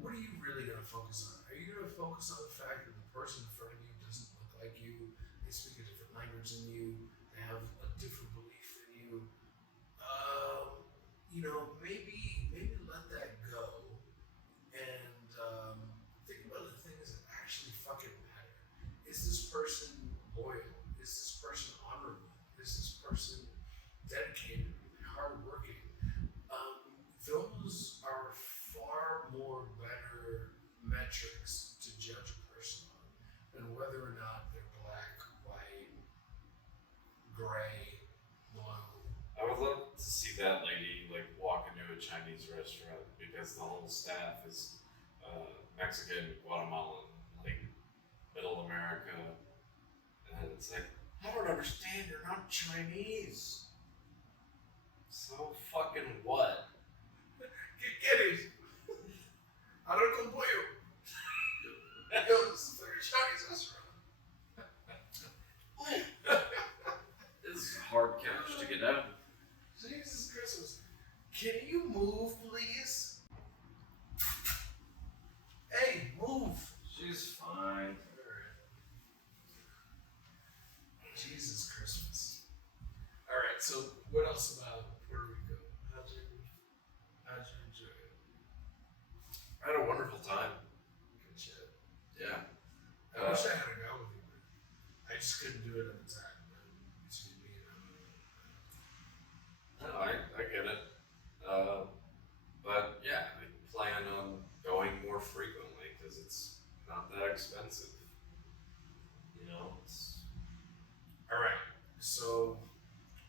What are you really going to focus on? Are you going to focus on the fact that the person in front of you doesn't look like you, they speak a different language than you, they have a different belief than you? Maybe let that go and think about the things that actually fucking matter. Is this person loyal? Is this person honorable? Is this person dedicated, hardworking? Those are far more better metrics to judge a person on than whether or not they're black, white, gray, blue. I would love to see that lady like walk into a Chinese restaurant because the whole staff is Mexican, Guatemalan, like Middle America, and it's like, I don't understand. You're not Chinese. So fucking what? Get it? I don't know what you. Yo, this is like a Chinese restaurant. This is a hard couch to get out. Jesus Christmas. Can you move, please? Hey, move. She's fine. Jesus Christmas. Alright, so what else about Puerto Rico? How'd you enjoy it? I had a wonderful time. Good shit. Yeah. I wish I had a go with you, but I just couldn't do it at the time. Between me and No, I get it. But yeah, I plan on going more frequently because it's not that expensive. It's Alright, so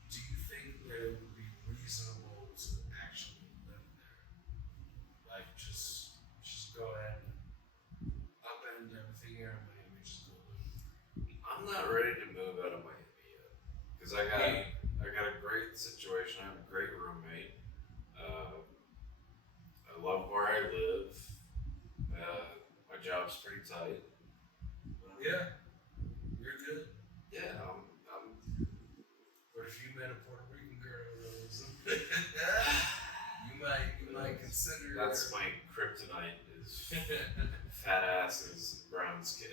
do you think that it would be reasonable to actually live there? Like, just go ahead and upend everything here in Miami, just go live. I'm not ready to move out of Miami yet because I got a great situation. I have a great roommate. I love where I live. My job's pretty tight. Yeah, you're good. Yeah, I'm What if you met a Puerto Rican girl or something? That's my kryptonite is fat asses, brown skin.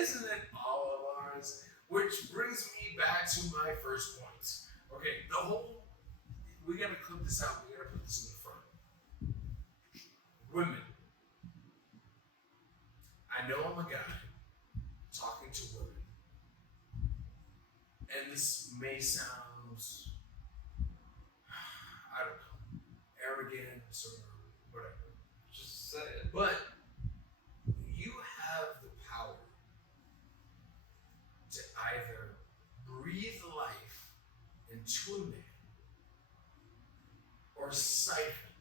Isn't it all of ours? Which brings me back to my first point. Okay, we gotta clip this out, we gotta put this in the front. Women. I know I'm a guy talking to women, and this may sound, I don't know, arrogant or whatever. Just say it. But you have the power to either breathe life into a man or siphon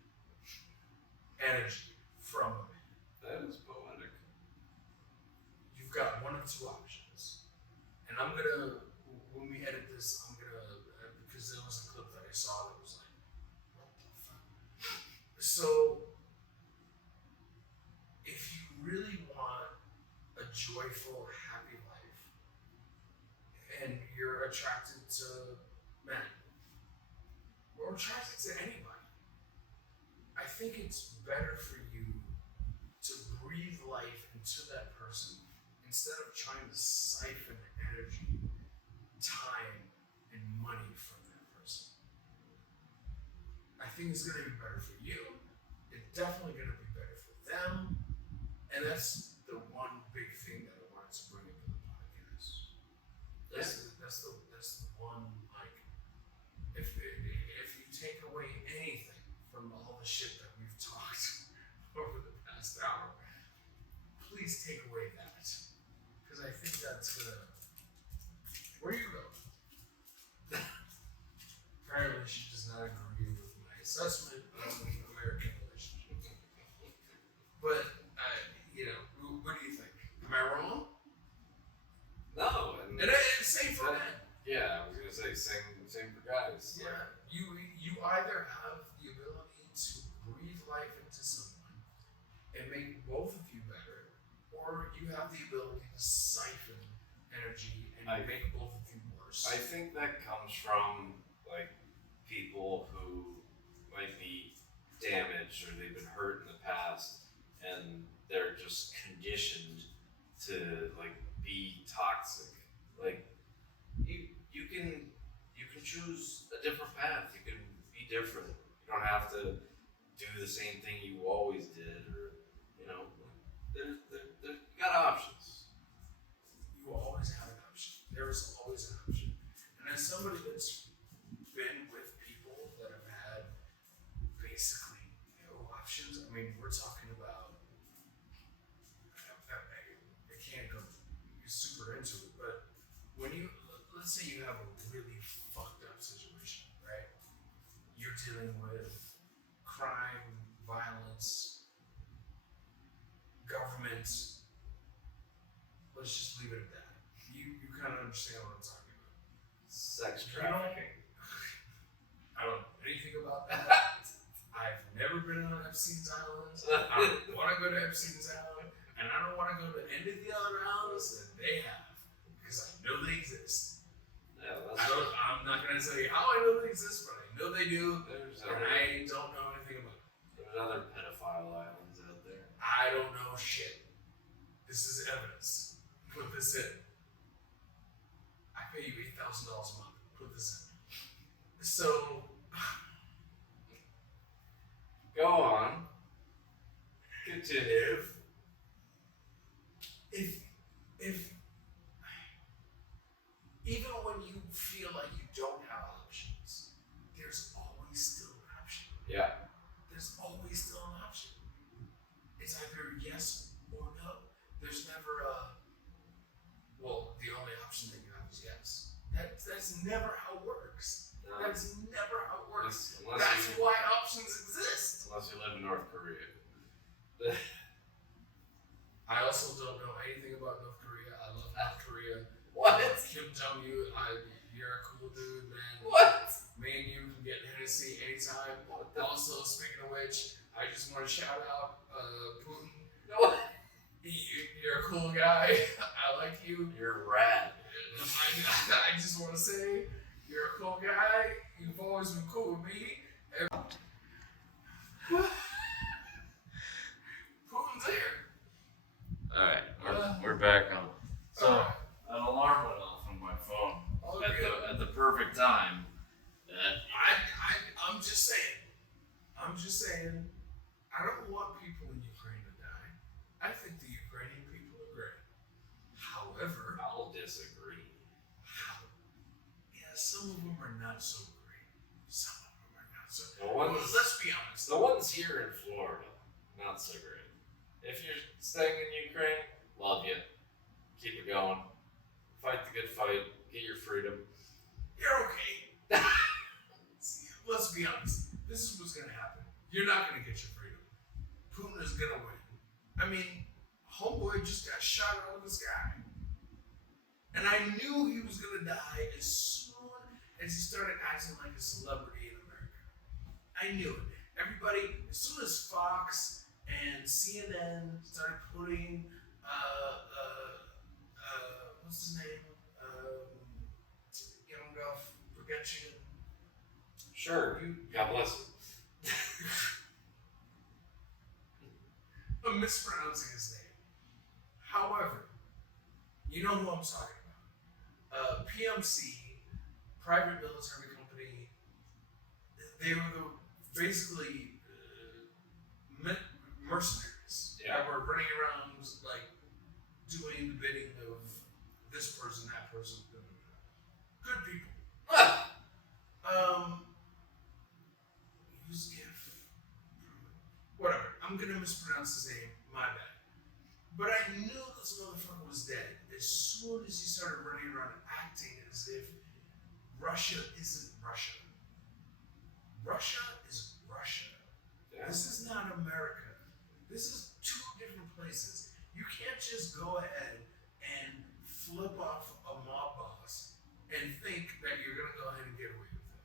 energy from a man. That is poetic. You've got one of two options. And I'm gonna, when we edit this, I'm gonna, because there was a clip that I saw that was like, what the fuck? So, if you really want a joyful, happy life, and you're attracted to men, or attracted to anybody, I think it's better for you to breathe life into that person instead of trying to siphon energy, time, and money from that person. I think it's going to be better for you. It's definitely going to be better for them. And that's the one big thing that I wanted to bring into the podcast. That's the one, like, if you take away anything from all the shit that we've talked over the past hour, please take away that. Because I think that's gonna. Where you go? Apparently, she does not agree with my assessment of the American relationship. But, what do you think? Am I wrong? No, And same for men. Yeah, I was gonna say same for guys. Yeah, you either have the ability to breathe life into someone and make both of you better, or you have the ability to siphon energy and make both of you worse. I think that comes from like people who might be damaged or they've been hurt in the past and they're just conditioned to like be toxic. Like you can choose a different path. You can be different. You don't have to do the same thing you always did, or you got options. You always have an option. There is always an option. And as somebody that's been with people that have had basically no options, I mean, we're talking about, I can't go super into it, but when let's say you have a really fucked up situation, right? You're dealing with crime, violence, government. Let's just leave it at that. You kind of understand what I'm talking about. Sex trafficking. I don't know anything about that. I've never been on Epstein's Island. I don't want to go to Epstein's Island. And I don't want to go to any of the other islands that they have. Because I know they exist. Yeah, I'm not going to tell you how I know they exist, but I know they do. There's I don't know anything about it. There's other pedophile islands out there. I don't know shit. This is evidence. Put this in. I pay you $8,000 a month. Put this in. So, go on. Continue. If even when you feel like you don't have options, there's always still an option. Yeah. There's always still an option. It's either yes or no. There's never the only option that you have is yes. That's never how it works. No. That's never how it works. Unless That's why options exist. Unless you live in North Korea. I also don't know anything about North Korea. I love North Korea. What? Kim Jong-un, you're a cool dude, man. What? Me and you can get Hennessy anytime. Also, speaking of which, I just want to shout out Putin. No. You're a cool guy. I like you. You're rad. I just want to say, you're a cool guy. You've always been cool with me. one's here in Florida, not so great. If you're staying in Ukraine, love you. Keep it going. Fight the good fight. Get your freedom. You're okay. Let's be honest. This is what's going to happen. You're not going to get your freedom. Putin is going to win. I mean, homeboy just got shot out of the sky. And I knew he was going to die as soon as he started acting like a celebrity in America. I knew it. Everybody, as soon as Fox and CNN started putting, what's his name? Young Guff, forget you. Sure. God bless him. I'm mispronouncing his name. However, you know who I'm talking about. PMC, private military company, they were basically mercenaries that were running around like doing the bidding of this person, that person. Good people. Use GIF. Whatever. I'm gonna mispronounce his name. My bad. But I knew this motherfucker was dead as soon as he started running around acting as if Russia isn't Russia. Russia is Russia. Yeah. This is not America. This is two different places. You can't just go ahead and flip off a mob boss and think that you're going to go ahead and get away with it.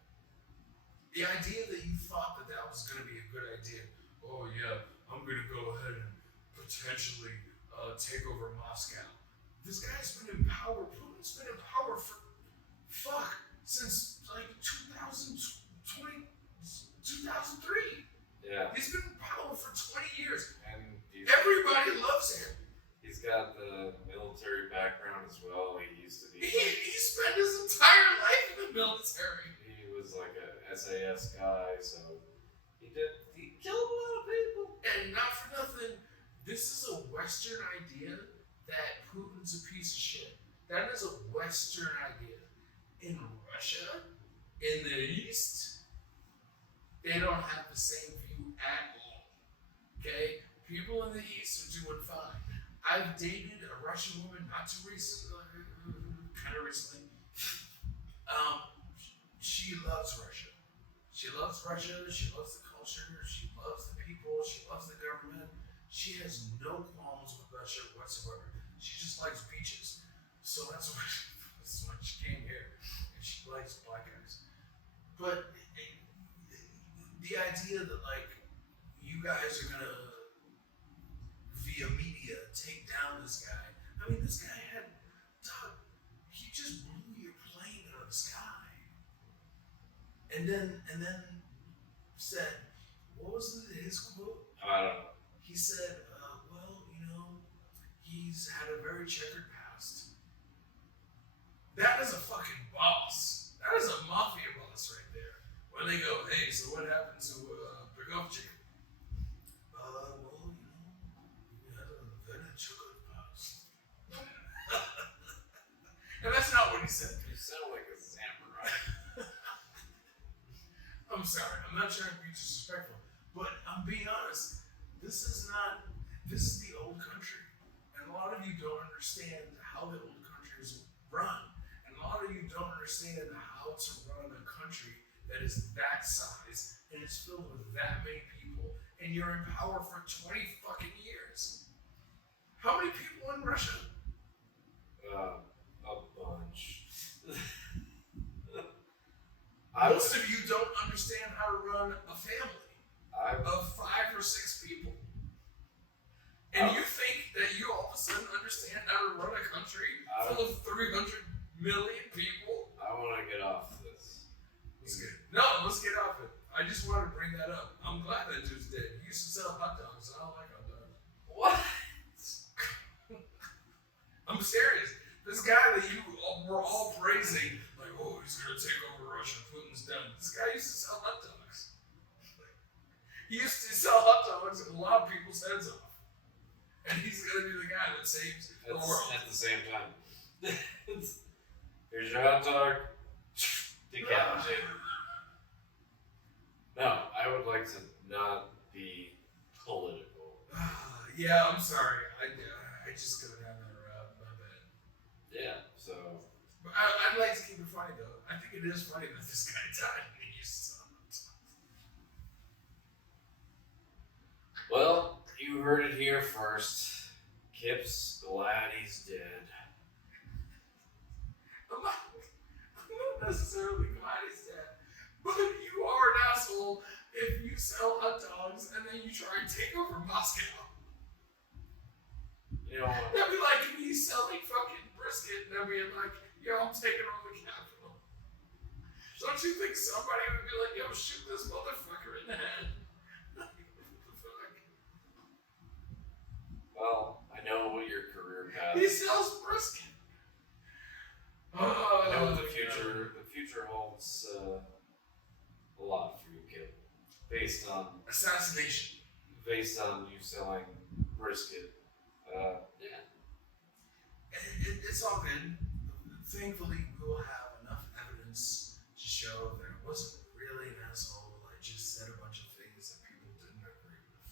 The idea that you thought that that was going to be a good idea, oh yeah, I'm going to go ahead and potentially take over Moscow. This guy's been in power, Putin's been in power for, since like 2003. Yeah. He's been in power for 20 years. And everybody loves him. He's got the military background as well. He used to be. He spent his entire life in the military. He was like a SAS guy, so he killed a lot of people. And not for nothing, this is a Western idea that Putin's a piece of shit. That is a Western idea. In Russia, in the East, they don't have the same view at all. Okay? People in the East are doing fine. I've dated a Russian woman not too recently, kind of recently. She loves Russia. She loves Russia. She loves the culture. She loves the people. She loves the government. She has no qualms with Russia whatsoever. She just likes beaches. So that's why she came here. And she likes black guys. But the idea that, like, you guys are gonna, via media, take down this guy. I mean, this guy he just blew your plane out of the sky. And then said, what was his quote? I don't know. He said, well, he's had a very checkered past. That is a fucking boss. That is a mafia boss right there. When they go, hey, so what happened to Bergovchik? Well, we had a very checkered past. And that's not what he said. You sound like a samurai. I'm sorry, I'm not trying to be disrespectful, but I'm being honest. This is the old country. And a lot of you don't understand how the old country is run. And a lot of you don't understand how to run a country that is that size and is filled with that many people, and you're in power for 20 fucking years. How many people in Russia? A bunch. Most of you don't understand how to run a family of 5 or 6 people. And you think that you all of a sudden understand how to run a country full of 300 million people? I want to get off this. Let's get off it. I just wanted to bring that up. I'm glad that dude's dead. He used to sell hot dogs. I don't like hot dogs. What? I'm serious. This guy that you were all praising, like, oh, he's going to take over Russia. Putin's done. This guy used to sell hot dogs. He used to sell hot dogs and lop people's heads off. And he's going to be the guy that saves the world. At the same time. Here's your hot dog. Decapitated. No, I would like to not be be political. Yeah, I'm sorry. I just go down that route. My bad. Yeah, so. But I'd like to keep it funny though. I think it is funny that this guy died and he sucked. Well, you heard it here first. Kip's glad he's dead. I'm not necessarily glad he's dead, but you are an asshole if you sell hot dogs and then you try and take over Moscow. You know, That'd be like me selling fucking brisket and then being like, yo, I'm taking over the capital. Don't you think somebody would be like, yo, shoot this motherfucker in the head? What the fuck? well, I know what your career path. He sells brisket. I know what the future holds a lot for you, Kip. Based on Assassination. you selling brisket. Yeah. It's all good. Thankfully, we'll have enough evidence to show that I wasn't really an asshole. I just said a bunch of things that people didn't agree with.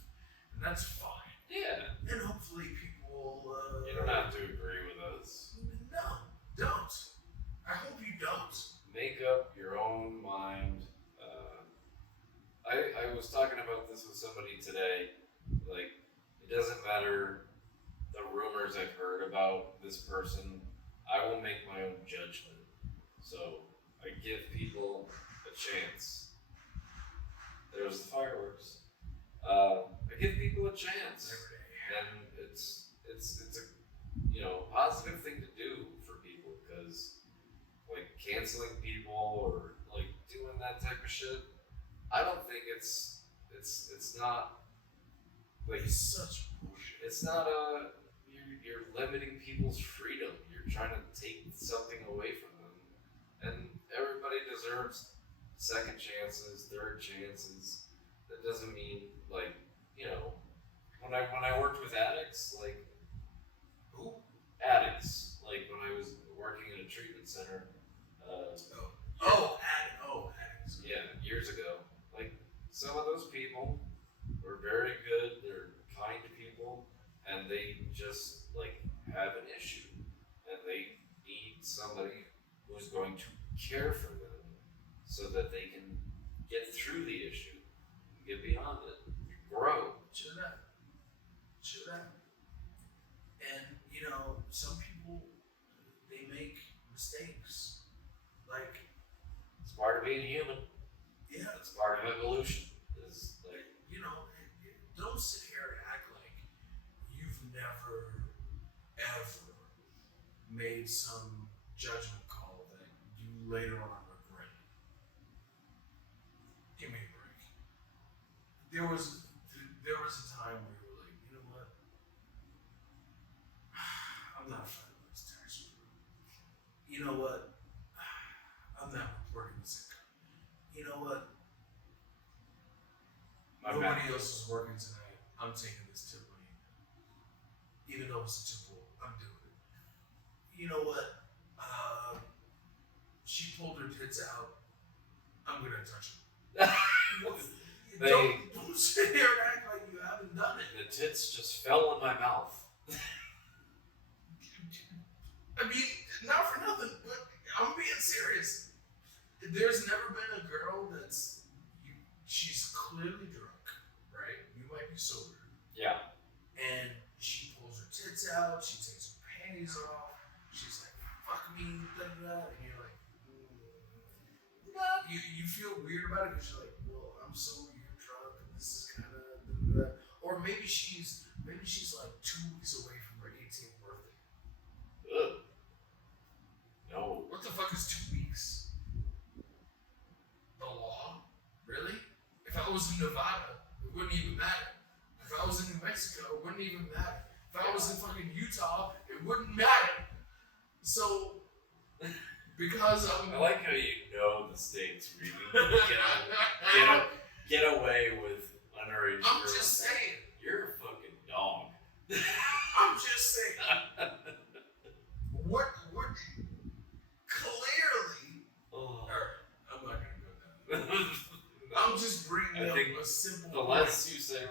And that's fine. Yeah. And hopefully people... You don't have to agree with us. No, don't. I hope you don't. Make up your own mind. I was talking about this with somebody today. Like, it doesn't matter the rumors I've heard about this person. I will make my own judgment. So I give people a chance. There's the fireworks. I give people a chance, and it's a positive thing to do for people, because like canceling people or like doing that type of shit, I don't think it's not like It's such bullshit. it's not you're limiting people's freedom. You're trying to take something away from them, and everybody deserves second chances, third chances. That doesn't mean like when I worked with addicts, like Who? addicts, like when I was working in a treatment center. Addicts. Yeah, years ago. Like some of those people were very good. They're kind to people, and they just like have an issue, and they need somebody who's going to care for them, so that they can get through the issue, get beyond it, grow. True that. And some people, they make mistakes. Like, It's part of being human. yeah, It's part of evolution. Is like don't sit here and act like you've never, ever made some judgment call that you later on regret. Give me a break. There was a time where you were like, you know what? I'm not filing this tax return. You know what? I'm not reporting this income. You know what? Nobody else is working tonight. I'm taking this tip money. Even though it's a tip pool, I'm doing it. You know what? She pulled her tits out. I'm gonna touch them. Don't sit here and act like you haven't done it. The tits just fell in my mouth. I mean, not for nothing, but I'm being serious. There's never been a girl she's clearly drunk, right? You might be sober. Yeah. And she pulls her tits out, she takes her panties off, she's like, fuck me, da da da, and you're like, no. You feel weird about it because you're like, well, I'm sober, you're drunk, and this is kind of da da da. Or maybe she's like 2 weeks away from her 18th birthday. Ugh. No. What the fuck is 2 weeks? The law? Really? If I was in Nevada, it wouldn't even matter. If I was in New Mexico, it wouldn't even matter. If I was in fucking Utah, it wouldn't matter. So, because I'm... I like how you know the states where you get away with underage I'm girls. just saying. You're a fucking dog. I'm just saying. What clearly... Oh. Alright, I'm not gonna go down there. I'm just bringing I up think a simple the point. less you say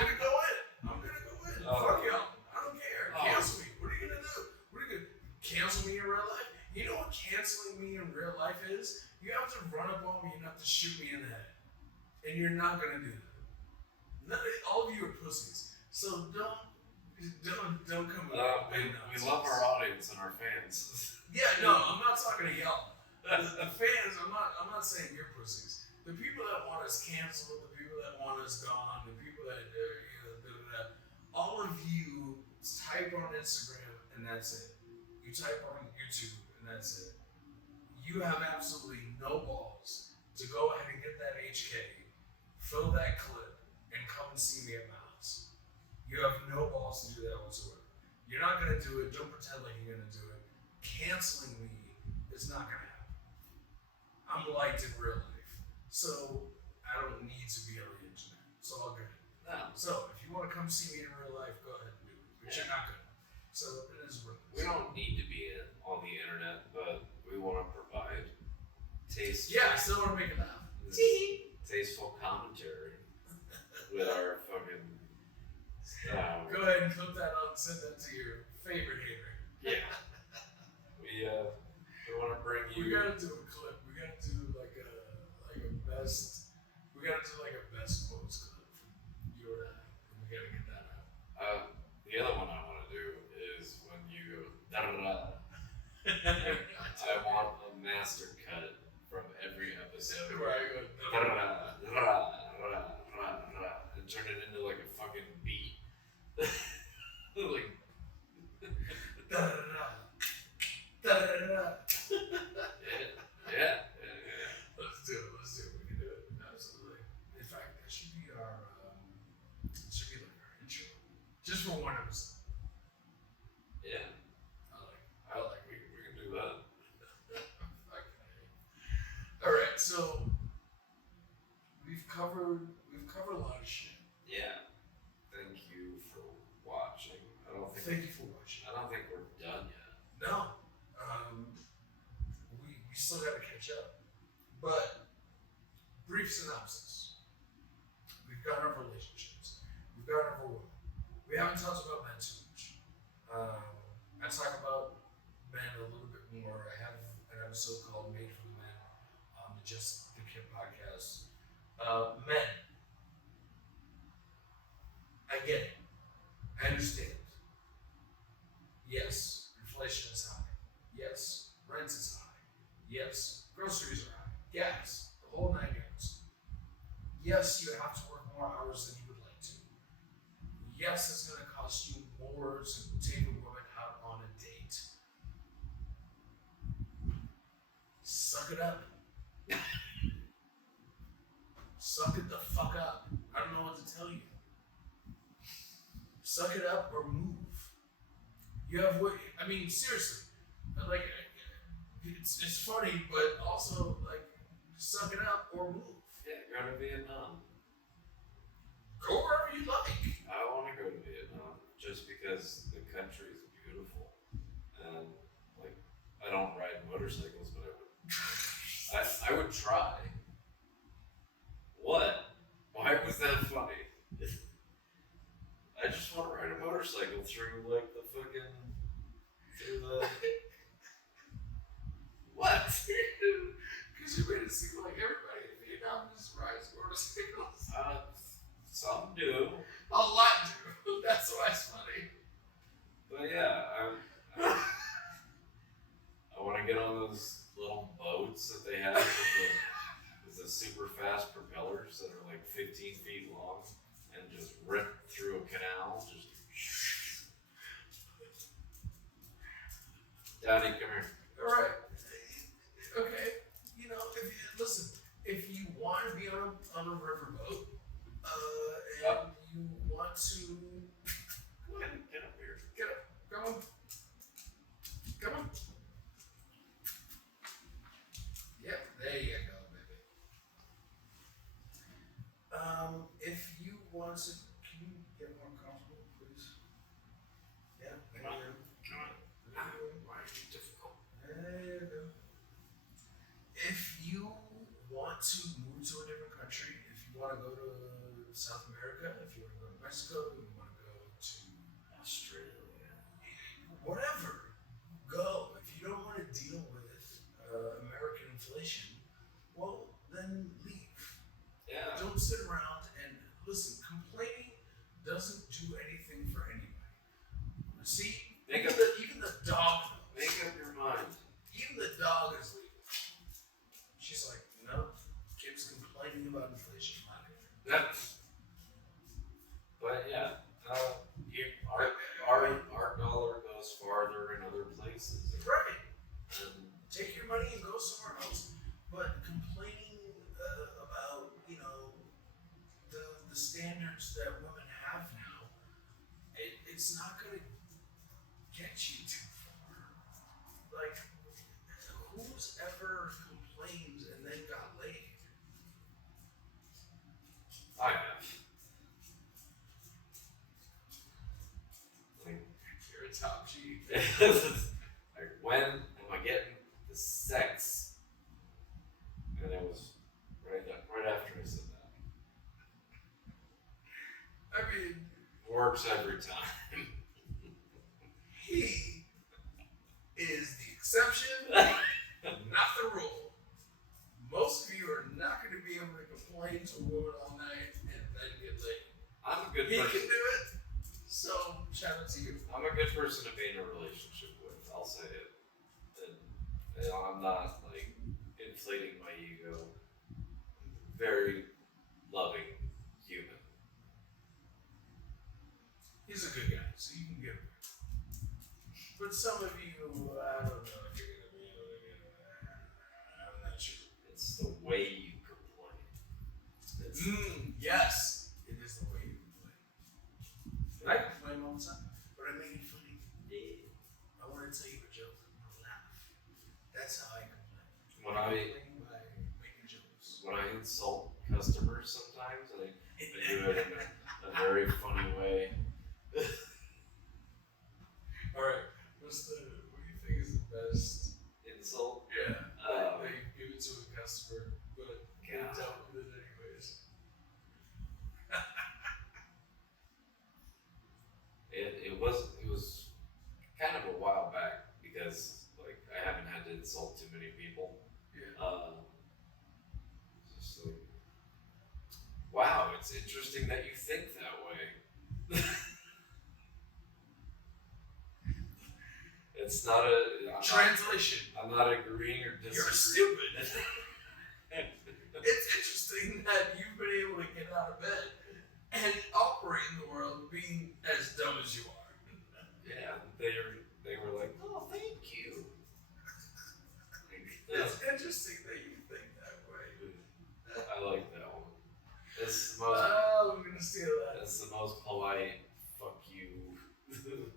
gonna go in. Fuck y'all. I don't care. Cancel me. What are you gonna do? What are you gonna cancel me in real life? You know what canceling me in real life is? You have to run up on me and have to shoot me in the head. And you're not gonna do that. All of you are pussies. So don't come with we love our audience and our fans. Yeah, no, I'm not talking to y'all. The fans, I'm not saying you're pussies. The people that want us canceled, the people that want us gone, the people that all of you type on Instagram and that's it. You type on YouTube and that's it. You have absolutely no balls to go ahead and get that HK, fill that clip, and come and see me at my house. You have no balls to do that whatsoever. You're not gonna do it. Don't pretend like you're gonna do it. Canceling me is not gonna happen. I'm liked in real life, so I don't need to be on the internet. It's all good. No. So if you want to come see me in real life, go ahead and do it. But you're not gonna. So it is what it is. We don't need to be on the internet, but we want to provide tasteful. Yeah, I still want to make it laugh. Tasteful commentary with our fucking. Go ahead and clip that up and send that to your favorite hater. Yeah. We want to bring you. We gotta do a clip. We gotta do like a best. We gotta do like a best quotes clip from you or I. We gotta get that out. The other one I want to do is when you go da da da. I want a master cut from every episode. Where I go Da da da da da da and turn it into like a fucking beat. Like. da da da da da da. Yeah. Let's do it. We can do it. Absolutely. In fact, that should be our. Should be like our intro, just for one episode. Yeah. I like. We can do that. All right, so we've covered a lot of shit. Yeah. Thank you for watching. Thank you for watching. I don't think we're done yet. No, we still got to catch up. But brief synopsis: we've got our relationships, we've got our women. We haven't talked about men too much. I talk about men a little bit more. I have an episode called "Made for the Men" on the Just the Kid podcast. Men, I get it. I understand. Yes, inflation is high. Yes, rent is high. Yes, groceries are high. Gas, the whole 9 yards. Yes, you have to work more hours than you would like to. Yes, it's going to cost you more to take a woman out on a date. Suck it up. Suck it the fuck up. I don't know what to tell you. Suck it up or move. You have what? I mean, seriously. Like, it's funny, but also like, suck it up or move. Yeah, go to Vietnam. Go wherever you like. I want to go to Vietnam just because the country is beautiful, and like I don't ride motorcycles, but I would try. What? Why was that funny? I just want to ride a motorcycle through like the fucking what? Because you made it seem like everybody in Vietnam just rides motorcycles. Some do. A lot do. That's why it's funny. But yeah, I want to get on those little boats that they have with the super fast propellers that are like 15 feet long and just rip through a canal. Just Daddy, come here. All right. Okay. You know, if you want to be on a riverboat, and you want to, come on, Get up here. get up, come on, come on. Yep, there you go, baby. If you want to, can you get more comfortable, please? Yeah, there you go. Come on. Why are you difficult? There you go. If you want to move to a different country, if you want to go to South America, if you want to go to Mexico, you want to go to Australia, whatever, go. If you don't want to deal with American inflation, well, then leave. Yeah. Don't sit around and listen. Complaining doesn't do anything for anybody. See, even the dog knows. Make up your mind. Even the dog is leaving. She's like, no, Kim's complaining about inflation. But yeah, our dollar goes farther in other places. Right. And Take your money and go somewhere else. But complaining about, the standards that women have now, it's not going to get you too far. Like, who's ever complained and then got laid? I have. You're a top G. Like, when am I getting the sex? And it was right after I said that. I mean, Works every time. he is the exception, not the rule. Most of you are not going to be able to complain to a woman all night and then get laid. I'm a good He person. can do it, so shout out to you. I'm a good person to be in a relationship with. I'll say it. And I'm not like inflating my ego. Very loving human. He's a good guy, so you can give him. But some of you, I don't know if you're going to be able to get him. I'm not sure. It's the way you complain. Yes, it is the way you complain. I complain all the time, but I make it funny. Yeah. I want to tell you a joke. Laugh. That's how I complain. When I I complain by making jokes. when I insult customers sometimes, I do it in a very funny way. All right. What do you think is the best? Insult. Yeah. They give it to a customer, but they God. dealt with it anyways. It was kind of a while back because like I haven't had to insult too many people. Yeah. Just like, wow, it's interesting that you think that way. It's not Translation. I'm not agreeing or disagreeing. You're stupid. It's interesting that you've been able to get out of bed and operate in the world being as dumb as you are. Yeah, they were like, oh, thank you. It's interesting that you think that way. I like that one. It's the most. Oh, I'm gonna steal that. That's the most polite. Fuck you.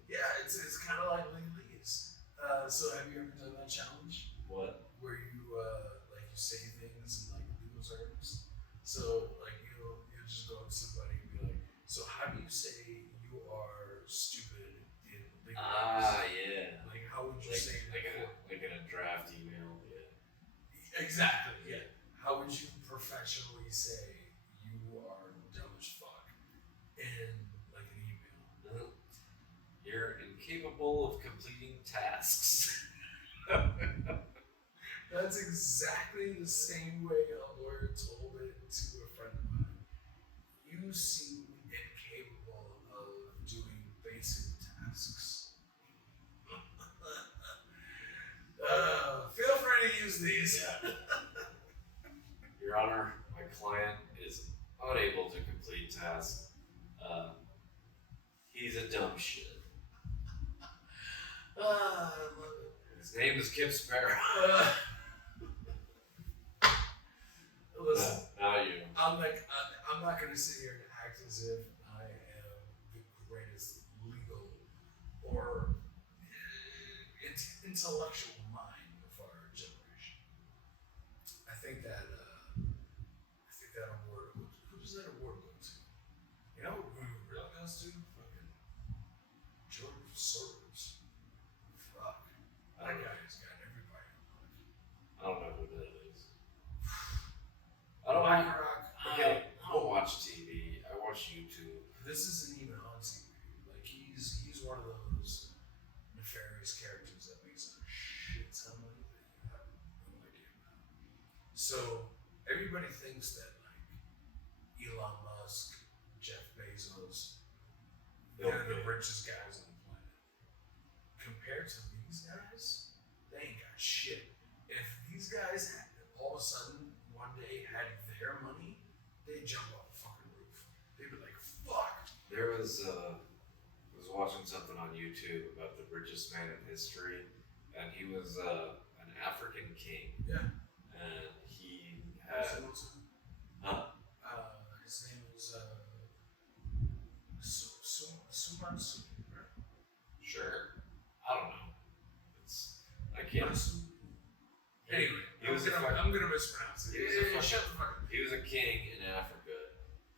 Yeah, it's kind of like legalese. So have you ever done that challenge What? where you you say things in like legal terms? So like you'll just go up to somebody and be like, so how do you say you are stupid in legal terms? Yeah. Like how would you Like, say it? like in a draft email. Yeah. Exactly, yeah. How would you professionally say you are dumb as fuck in like an email? You're incapable of completing tasks. That's exactly the same way a lawyer told it to a friend of mine. You seem incapable of doing basic tasks. Feel free to use these. Yeah. Your Honor, my client is unable to complete tasks. He's a dumb shit. I love it. His name is Kip Sparrow. Listen, Not you. I'm not going to sit here and act as if I am the greatest legal or intellectual mind of our generation. I think that award. Who does that award go to? You know who it really goes to? Fucking George Soros. Fuck. That guy has got everybody on lock. I don't know who that is. I don't BlackRock. Okay, I don't watch TV. I watch YouTube. this isn't even on TV. Like he's one of those nefarious characters that makes a shit ton of money that you have no idea about. So everybody thinks that like Elon Musk, Jeff Bezos, they're the richest guys on the planet. Compared to these guys, they ain't got shit. If these guys had, all of a sudden one day had their money, they'd jump off the fucking roof. They'd be like, fuck. There was I was watching something on YouTube about the richest man in history, and he was an African king. Yeah. And he had His name was Sumansu, right? sure. I don't know. I can't. Anyway, I'm gonna mispronounce it. Shut the fuck up. He was a king in Africa,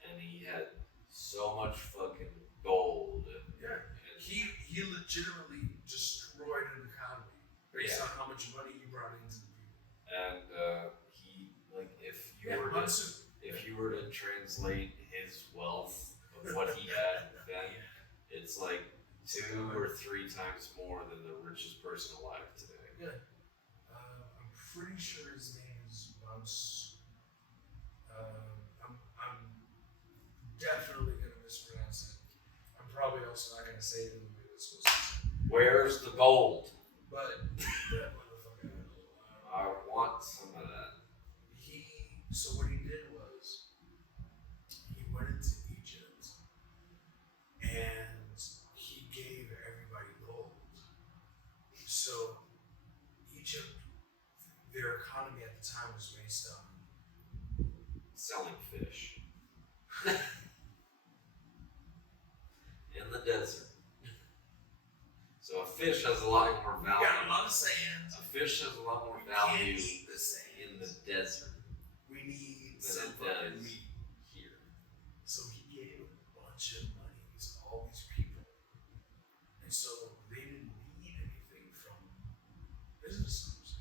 and he had so much fucking gold. Yeah. He legitimately destroyed an economy based on how much money he brought into the people. And he, like, if you were to translate his wealth of what he had then, it's like 2 or 3 times more than the richest person alive today. Yeah. I'm pretty sure his name is Mons. I'm definitely gonna mispronounce it. I'm probably also not gonna say it in the way it's supposed to say. Where's the gold? But that motherfucker had a little. I want some of that. So what he did was he went into Egypt and he gave everybody gold. So Egypt, their economy at the time was based on Selling fish. In the desert. So a fish has a lot more value. We got a lot of sand. A fish has a lot more We value can't eat the sand. in the desert We need than some it fucking does meat. here. So he gave a bunch of money to all these people. And so they didn't need anything from business owners.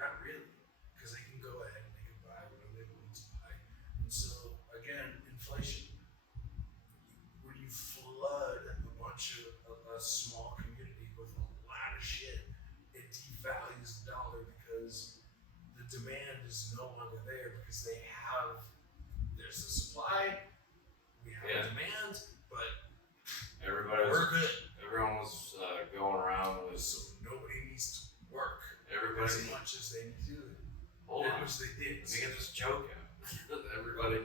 Not really. Because they can go ahead and they can buy whatever they want to buy. And so, again, inflation. When you flood a bunch of a small community with a lot of shit, it devalues the dollar because the demand is no longer there because there's the supply, we have a demand, but we're good. Everyone was going around with So nobody needs to work everybody. as much as they need to, Hold as on. much as they did. Let me get this joke out. everybody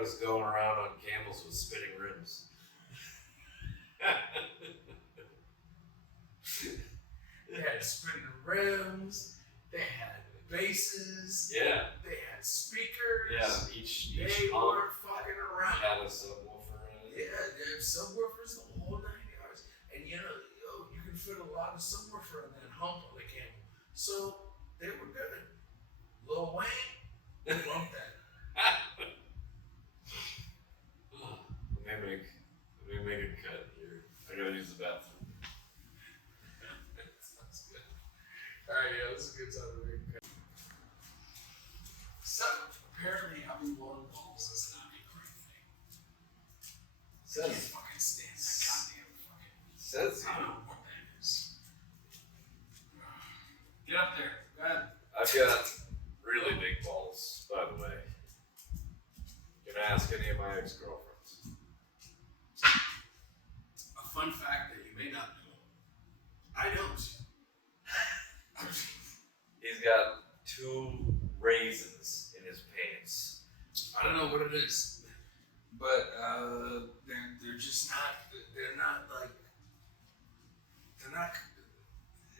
was going around on camels with spinning rims. They had spinning rims, they had bases, Yeah. they had speakers. Yeah. Each They pump weren't fucking around. had a subwoofer in it. Yeah, they have subwoofers the whole 9 yards. And you can fit a lot of subwoofer in that hump on the camel. So they were good. Lil Wayne, love that. Let me make a cut here. I gotta use the bathroom. Sounds good. Alright, yeah, this is a good time to make a cut. So apparently having long balls is not a great thing. I can't fucking stand that goddamn fucking. Says I don't know what that is. Get up there. Go ahead. I've got really big balls, by the way. You can ask any of my ex-girlfriends. A fun fact that you may not know. I don't. He's got 2 raisins in his pants. I don't know what it is, but they're just not. They're not like. They're not.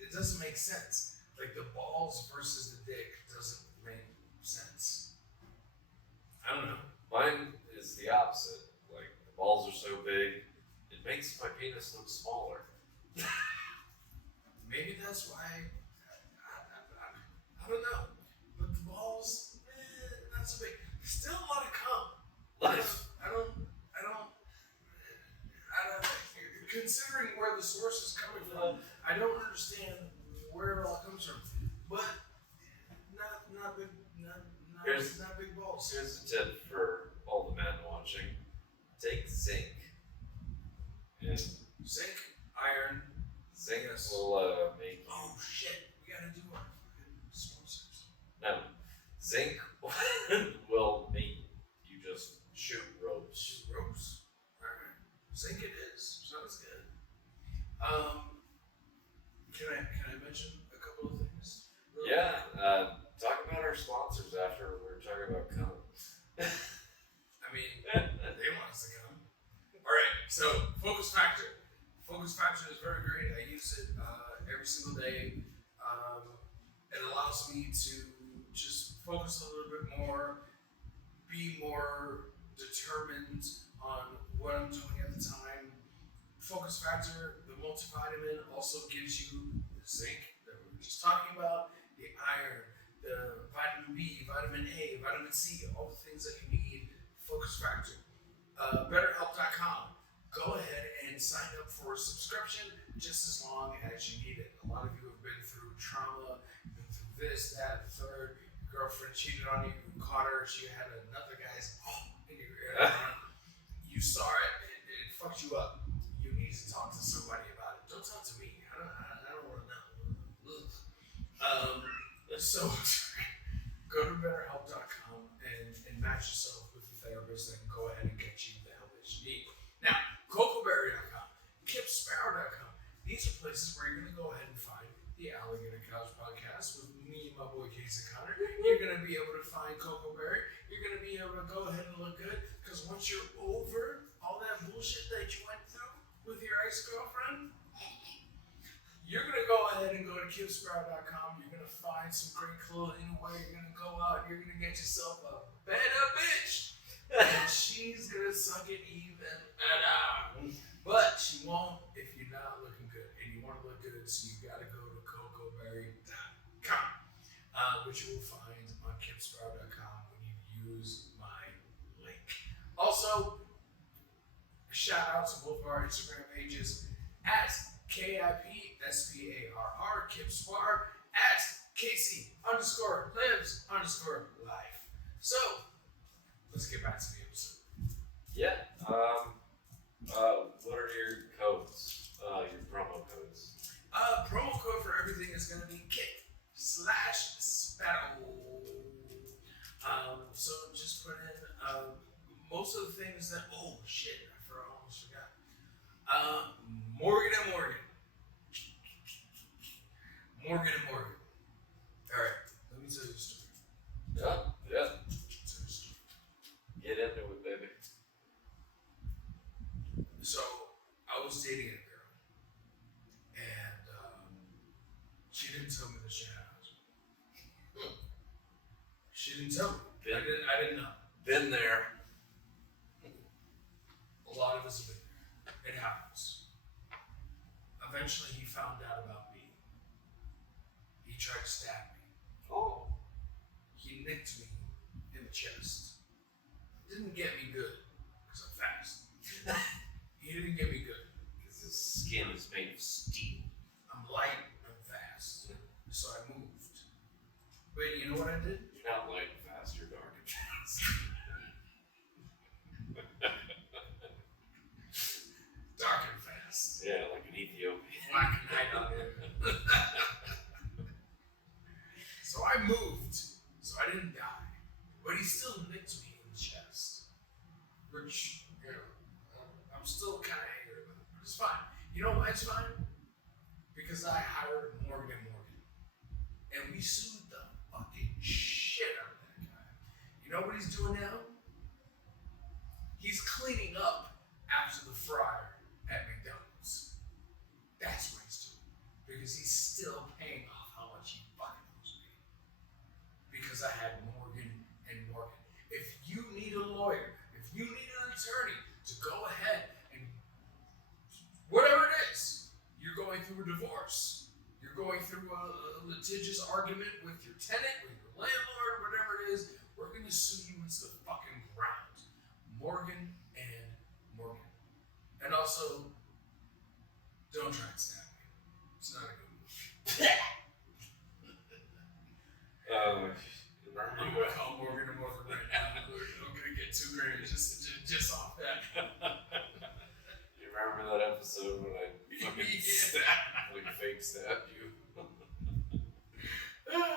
It doesn't make sense. Like the balls versus the dick doesn't make sense. I don't know. Mine is the opposite. Like, the balls are so big, it makes my penis look smaller. Maybe that's why. I don't know. But the balls, not so big. Still a lot of cum. I don't. Considering where the source is coming from, I don't understand where it all comes from. But not big, not big balls. Here's a tip for all the men watching. take zinc. And Zinc, iron. zinc Yes. will make you. Oh shit! We gotta do our fucking sponsors. No. Zinc will make you just shoot ropes. Ropes. Alright. Zinc it is. Sounds good. Can I mention a couple of things? Really Yeah. quick? Talk about our sponsors after we're talking about cum. I mean, they want us to come. Alright, so Focus Factor. Focus Factor is very great. I use it every single day. It allows me to just focus a little bit more, be more determined on what I'm doing at the time. Focus Factor, the multivitamin, also gives you the zinc that we were just talking about, the iron, the vitamin B, vitamin A, vitamin C, all the things that you need. Focus Factor. BetterHelp.com. Go ahead and sign up for a subscription just as long as you need it. A lot of you have been through trauma, been through this, that, the third. Your girlfriend cheated on you, you caught her, she had another guy's in your ear. You saw it, it fucked you up. You need to talk to somebody about it. Don't talk to me. I don't want to know. So go to BetterHelp.com and match yourself with a therapist that can go ahead and get you the help that you need. Now, CocoBerry.com, KipSparrow.com. These are places where you're going to go ahead and find the Alligator Couch podcast with me and my boy Casey Connor. You're going to be able to find Coco Berry. You're going to be able to go ahead and look good because once you're over all that bullshit that you went through with your ex-girlfriend, you're going to go ahead and go to KipSparrow.com. You're going to find some great clothing where you're going to go out and you're going to get yourself a better bitch. And she's going to suck it even better. But she won't if you're not looking good. And you want to look good, so you got to go to CocoBerry.com, which you will find on KipSparrow.com when you use my link. Also, shout out to both of our Instagram pages at KIPSPARR, KipSpar, at Casey_lives_life. So, let's get back to the episode. Yeah. What are your codes? Your promo codes? Promo code for everything is going to be KIT/Sparrow. So just put in most of the things that, oh shit, I almost forgot. Morgan and Morgan. Morgan and Morgan. Alright, let me tell you a story. Yeah. Tell you a story. Get into it, baby. So, I was dating a girl, and she didn't tell me that she had a husband. She didn't tell me. I didn't know. Been there. A lot of us have been there. It happens. Eventually, he found out about me. He tried to stab me. Oh. He nicked me in the chest. Didn't get me good, because I'm fast. He didn't get me good. Because his skin is made of steel. I'm light, I'm fast. So I moved. But you know what I did? You're not light and fast, you're dark and fast. Dark and fast. Yeah, like an Ethiopian. Black and night out there. So I moved. So I didn't die. But he still nicked me in the chest. Which, you know, I'm still kind of angry about it. But it's fine. You know why it's fine? Because I hired Morgan & Morgan. And we sued the fucking shit out of that guy. You know what he's doing now? He's cleaning up after the fryer at McDonald's. That's what he's doing. Because he's still paying off how much he fucking owes me. Because I had Morgan & Morgan. If you need a lawyer, if you need an attorney to go ahead and whatever it is, you're going through a divorce, you're going through a litigious argument with your tenant, with your landlord, whatever it is, we're going to sue you into the fucking ground. Morgan and Morgan. And also, don't try and stab me. It's not a good move. I'm going to call Morgan & Morgan right now. I'm going to get $2 grand just off that. episode when I fucking fake stabbed you.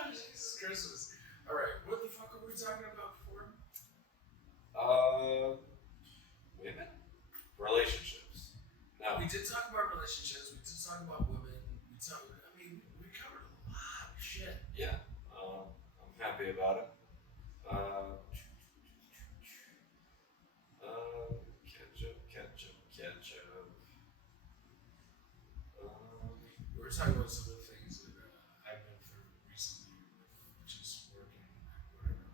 Jesus Christmas. Alright, what the fuck were we talking about before? Women? Relationships. No. We did talk about relationships, we did talk about women, we covered a lot of shit. Yeah. I'm happy about it. Ketchup. We were talking about some of the things that I've been through recently with just working and whatever,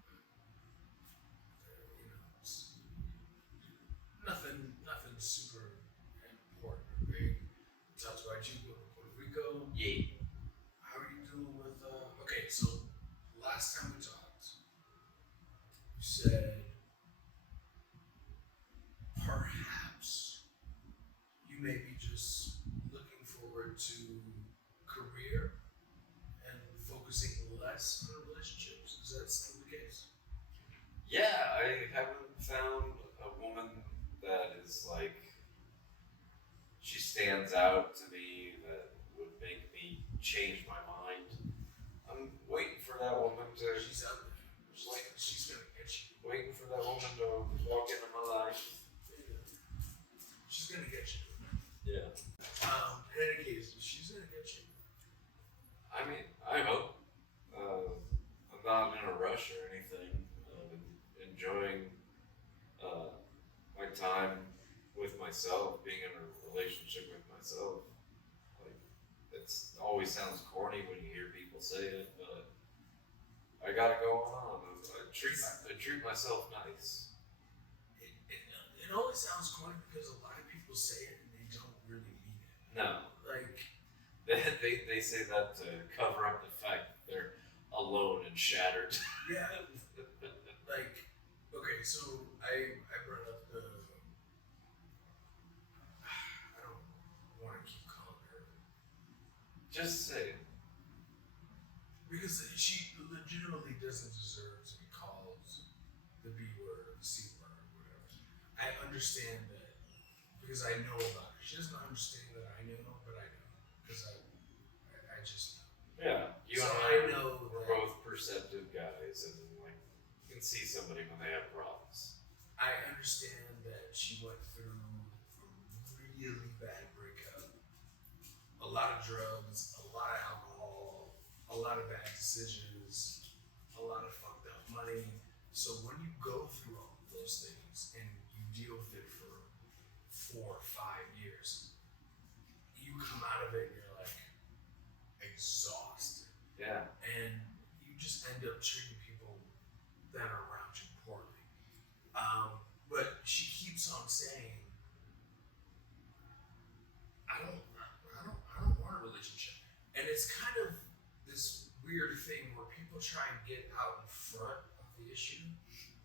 but it's nothing super important or big. We talked about you going to Puerto Rico. Yeah. How are you doing with okay, so last time we talked, you said perhaps you may be just looking forward to career and focusing less on relationships. Is that still the case? Yeah, I haven't found a woman that is like, she stands out to me that would make me change my mind. I'm waiting for that woman to. She's out there. She's gonna get you. Waiting for that woman to walk into my life. She's gonna get you. Yeah. In any case, she's gonna get you. I mean, I hope. I'm not in a rush or anything. I'm enjoying my time with myself, being in a relationship with myself. Like, it's always sounds corny when you hear people say it, but I got it going on. I treat myself nice. It always sounds corny because a lot of people say it and they don't really mean it. No. Like, they say that to cover up the fact that they're alone and shattered. yeah. Like, okay, so I brought up the. I don't want to keep calling her. Just say it. Because she legitimately doesn't deserve to be called the B word or the C word or whatever. I understand that because I know about her. She doesn't understand that I know, but I know. Because I just know. Yeah. You So and I know we're that- both perceptive guys, and like you can see somebody when they have problems. I understand that she went through a really bad breakup. A lot of drugs, a lot of alcohol, a lot of bad decisions, a lot of fucked up money. So when you go through all of those things and you deal with it for 4 or 5 years, you come out of it and you're like exhausted. Yeah. And you just end up treating people that are around you poorly. But she keeps on saying, I don't want a relationship. And it's kind of this weird thing where people try and get out in front of the issue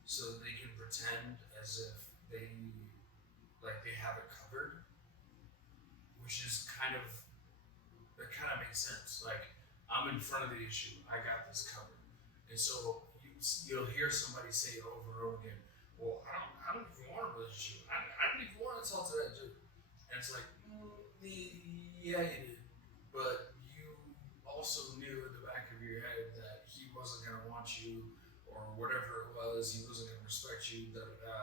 so they can pretend as if they have it covered, which is that kind of makes sense. Like, I'm in front of the issue, I got this covered. And so you'll hear somebody say over and over again, well, I don't even want a relationship. I don't even want to talk to that dude. And it's like, yeah, you did. But you also knew in the back of your head that he wasn't going to want you or whatever it was. He wasn't going to respect you, da da da.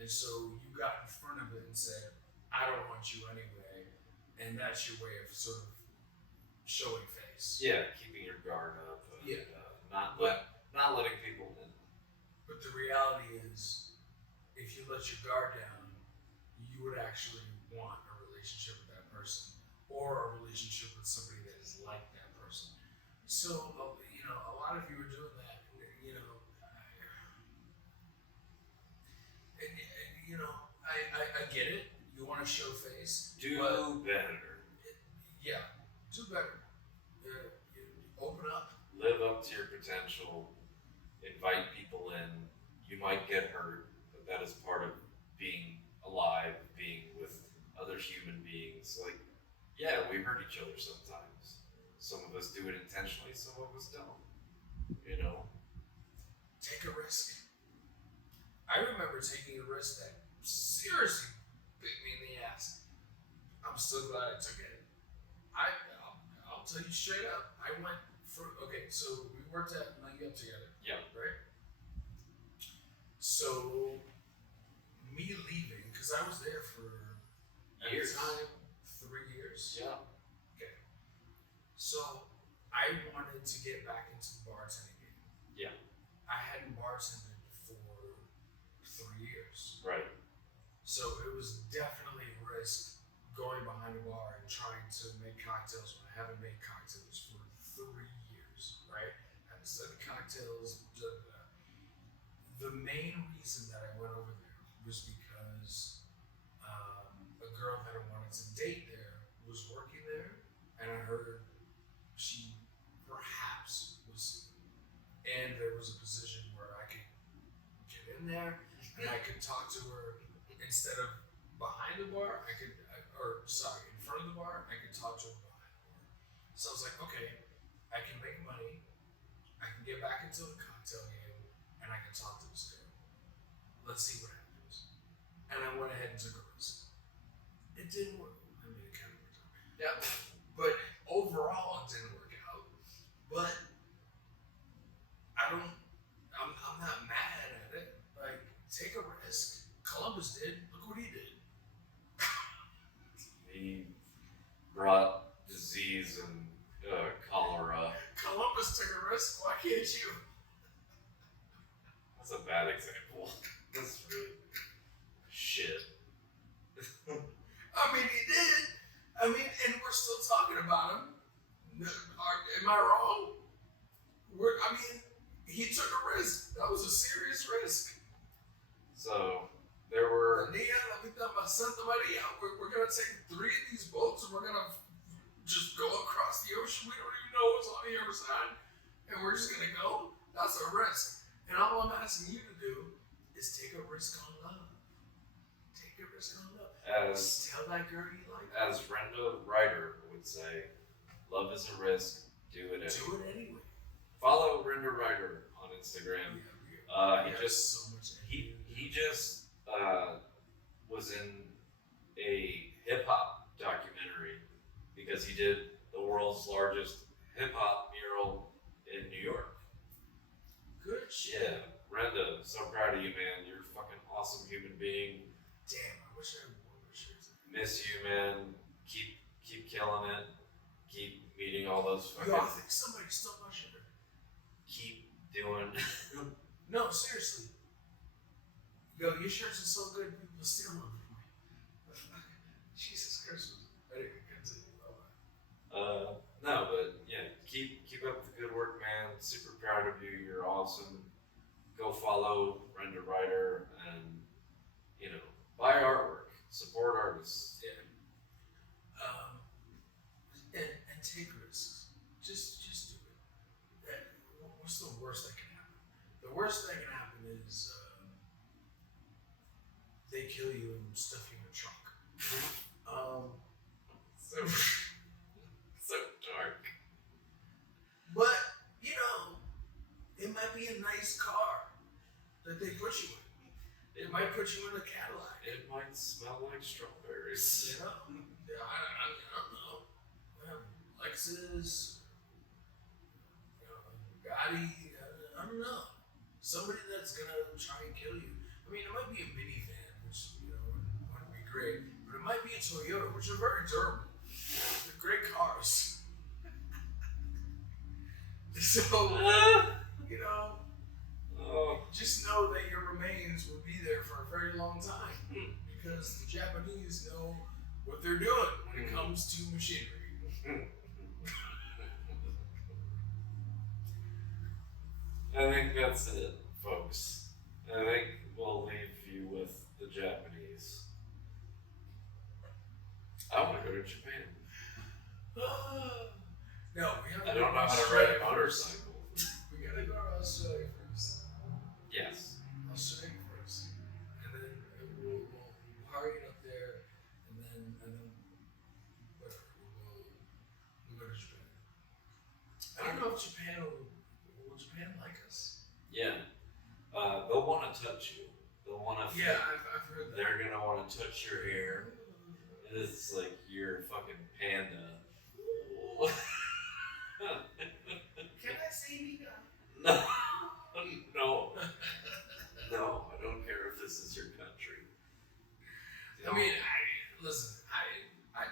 And so you got in front of it and said, I don't want you anyway. And that's your way of sort of showing face. Yeah, keeping your guard up. And, Yeah. Not letting people in. But the reality is, if you let your guard down, you would actually want a relationship with that person, or a relationship with somebody that is like that person. So, a lot of you are doing that, I get it. You want to show face. Do but better. do better. Open up. Live up to your potential. Invite people in. You might get hurt, but that is part of being alive, being with other human beings. Like, yeah, we hurt each other sometimes. Some of us do it intentionally, some of us don't. Take a risk. I remember taking a risk that seriously bit me in the ass. I'm still glad I took it. I'll tell you straight up. I went for so we worked at Money Up together. Yeah. Right. So me leaving because I was there for Years. at the time 3 years. Yeah. Okay. So I wanted to get back into the bartending game. Yeah. I hadn't bartended for 3 years. Right. So it was definitely a risk going behind a bar and trying to make cocktails when I haven't made cocktails for 3 years, right? I haven't studied cocktails. The main reason that I went over there was because a girl that I wanted to date there was working there, and I heard she perhaps was, and there was a position where I could get in there and I could talk to her instead of behind the bar. In front of the bar, I could talk to her behind the bar. So I was like, okay, I can make money, I can get back into the cocktail game, and I can talk to this girl. Let's see what happens. And I went ahead and took a risk. It didn't work. I mean, it kind of worked out. Yeah. But overall, it didn't work out. But I'm not mad at it. Like, take a risk. Columbus did. Look what he did. He brought disease and cholera. Columbus took a risk. Why can't you? That's a bad example. That's really shit. I mean, he did. I mean, and we're still talking about him. Am I wrong? He took a risk. That was a serious risk. So there were. Santa Maria, we're going to take 3 of these boats and we're going to just go across the ocean. We don't even know what's on the other side. And we're just going to go? That's a risk. And all I'm asking you to do is take a risk on love. Take a risk on love. Tell that girl you like her. As Brenda Ryder would say, love is a risk, do it anyway. Do it anyway. Follow Brenda Ryder on Instagram. He just was in a hip hop documentary because he did the world's largest hip hop mural in New York. Good shit. Yeah, Brenda, so proud of you, man. You're a fucking awesome human being. Damn, I wish I had more shirts. Miss you, man. Keep killing it. Keep meeting all those fucking. Yo, I think somebody stole my shirt. Keep doing. No, seriously. Yo, your shirts are so good, people steal them from me. Jesus Christ. Anyway, continue. No, but yeah, keep up the good work, man. Super proud of you. You're awesome. Go follow Brenda Ryder and, buy artwork. Support artists. Yeah. And take risks. Just do it. What's the worst that can happen? The worst that can happen is they kill you and stuff you in a trunk. So dark. But, it might be a nice car that they put you in. It might put you in a Cadillac. It might smell like strawberries. I don't know. Lexus, Bugatti, I don't know. Somebody that's gonna try and kill you. I mean, it might be a minivan, which, wouldn't be great, but it might be a Toyota, which are very durable. They're great cars. So, just know that your remains will be there for a very long time because the Japanese know what they're doing when it comes to machinery. I think that's it, folks. I think we'll leave you with the Japanese. I want to go to Japan. No, we have I to don't go know to how to Australia ride a motorcycle. We gotta go to Australia first. Yes. Australia first, and then we'll hurry it up there, and then whatever. We'll go to Japan. I don't know if Japan will Japan like us. Yeah. They'll want to touch you. They'll want to. Yeah, I've heard that. They're gonna want to touch your hair. It's like your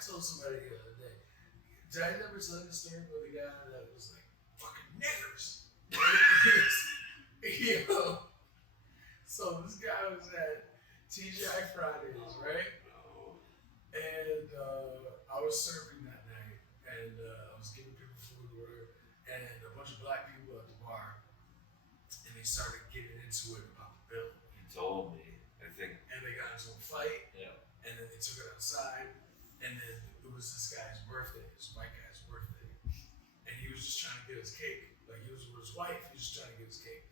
told somebody the other day. Did I never tell you the story about the guy that was like, fucking niggers? Yo. So this guy was at TGI Fridays, right? And I was serving that night, and I was giving people food or whatever, and a bunch of black people at the bar, and they started getting into it about the bill. You told me, I think. And they got into a fight, Yeah. and then they took it outside, and then it was this guy's birthday, this white guy's birthday, and he was just trying to get his cake. Like, he was with his wife, he was just trying to get his cake.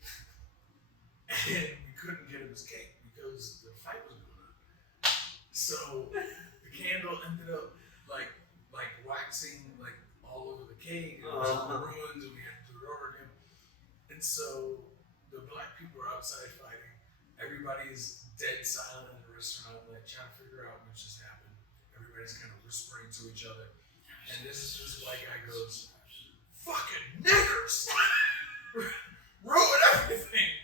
And we couldn't get him his cake because the fight was going on. So the candle ended up like waxing like all over the cake, and it was all ruined, and we had to do it over again. And so the black people are outside fighting. Everybody is dead silent in the restaurant, like trying to figure out what just happened. Everybody's kind of whispering to each other. And this white guy goes, "Fucking niggers! Ruin everything!"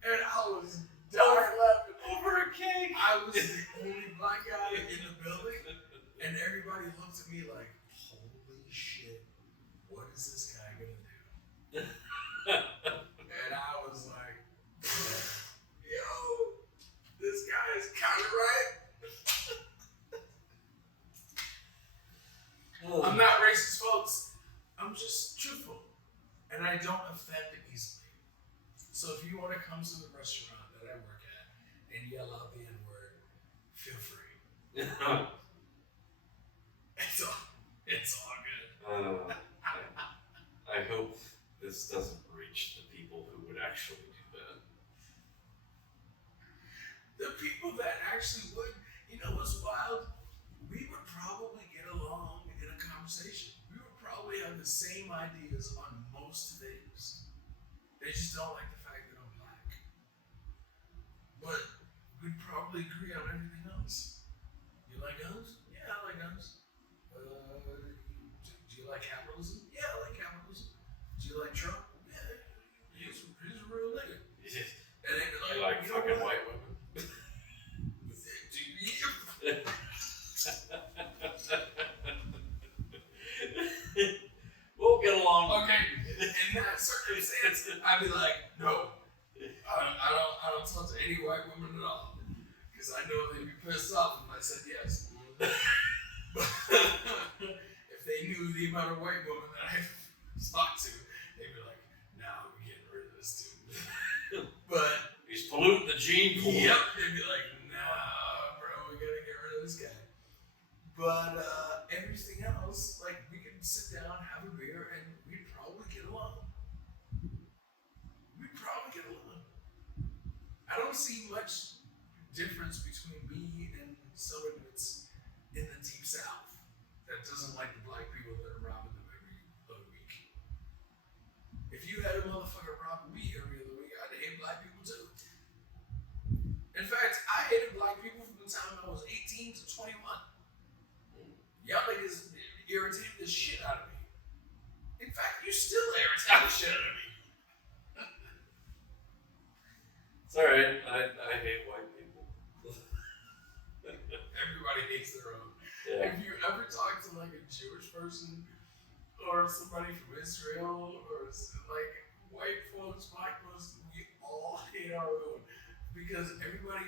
And I was dying laughing over a cake. I was the only black guy in the building, and everybody looked at me like, "Holy shit, what is this guy gonna do?" And I was like, "Yo, this guy is kind of right." I'm not racist, folks. I'm just truthful, and I don't offend easily. So if you want to come to the restaurant that I work at and yell out the N-word, feel free. It's all good. I hope this doesn't reach the people who would actually do that. The people that actually would, you know what's wild? We would probably get along in a conversation. We would probably have the same ideas on most things. They just don't like the fact that I'm black. But we'd probably agree on everything else. You like guns? Yeah, I like guns. Do you like capitalism? Yeah, I like capitalism. Do you like Trump? Yeah, he's a real nigga. And they'd be like, You like you know fucking what? white women? We'll get along. Okay, in that circumstance, I'd be like, no, I don't talk to any white women at all, because I know they'd be pissed off if I said yes. But if they knew the amount of white women that I talked to, they'd be like, nah, we're getting rid of this dude. But He's polluting the gene pool. yep, they'd be like, nah, bro, we gotta get rid of this guy. But everything else, like, we could sit down, have a beer, and we'd probably get along. I don't see much difference between me and someone that's in the deep south that doesn't like the black people that are robbing them every other week. If you had a motherfucker robbing me every other week, I'd hate black people too. In fact, I hated black people from the time I was 18 to 21. Y'all niggas irritated the shit out of me. In fact, you still irritate the shit out of me. It's alright, I hate white people. Everybody hates their own. Yeah. If you ever talk to like a Jewish person or somebody from Israel or like white folks, black folks, we all hate our own, because everybody,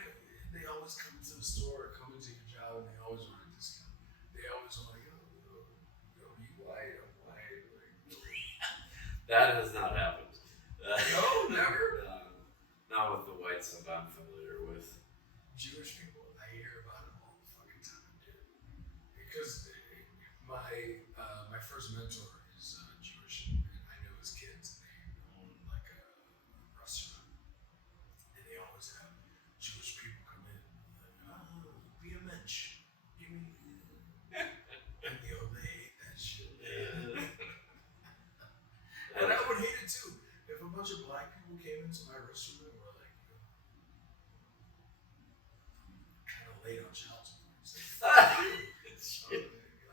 they always come to the store or come into your job and they always want a discount. They always want to go, you white, I'm white. That has not happened. No, never. Not with the whites that I'm familiar with. Jewish people, I hear about them all the fucking time, dude. Because my first mentor is Jewish, and I know his kids, and they own like a restaurant, and they always have Jewish people come in, like, oh, be a mensch, give me, and yo, they hate that shit. And I would hate it too if a bunch of black people came into my restaurant. Late on child support. I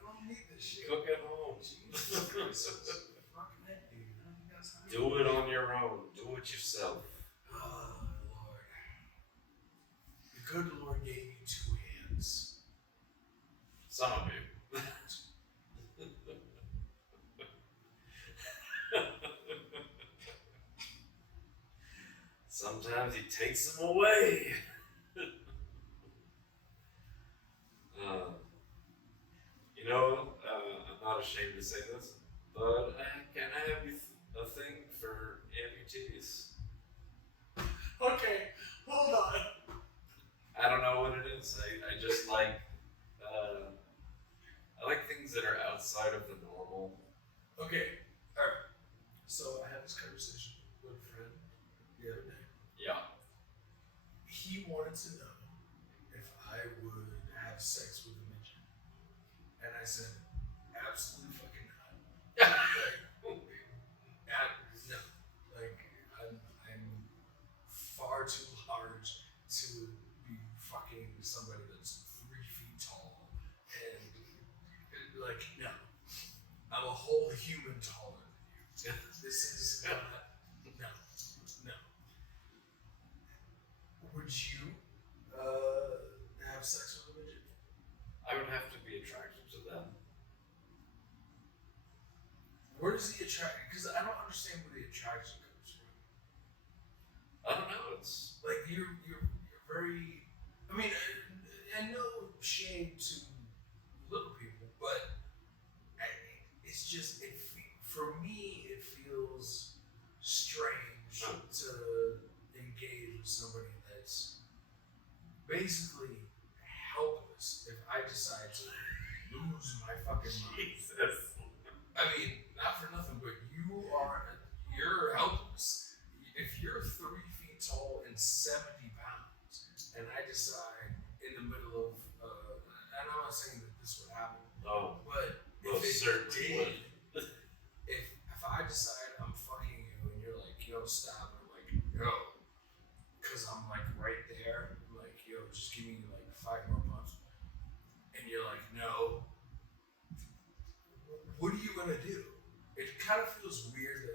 don't need this shit. Cook at home. Jesus Christ. Fucking that dude. Do it on your own. Do it yourself. Oh, Lord. The good Lord gave you two hands. Some of you. sometimes he takes them away. I'm not ashamed to say this, but can I have a thing for amputees? Okay, hold on. I don't know what it is. I just like I like things that are outside of the normal. Okay, alright. So I had this conversation with a friend the other day. Yeah. He wanted to know if I would have sex with a midget. And I said, absolutely fucking not. No. Like, I'm far too large to be fucking somebody that's 3 feet tall. And, like, no. I'm a whole human taller than you. This is not, no. Would you have sex with a midget? I would have to be attracted to them. Where does the attraction? Because I don't understand where the attraction comes from. I don't know. It's Like you're very. I mean, and no shame to little people, but it's just for me it feels strange to engage with somebody that's basically helpless if I decide to lose my fucking mind. Jesus. I mean, not for nothing, but you're helpless. If you're 3 feet tall and 70 pounds, and I decide in the middle of, and I'm not saying that this would happen, but if it certainly did, if I decide I'm fucking you and you're like, yo, stop, and I'm like, yo, because I'm like right there, I'm like, yo, just give me like 5 more punches, and you're like, no. What are you gonna do? It kind of feels weird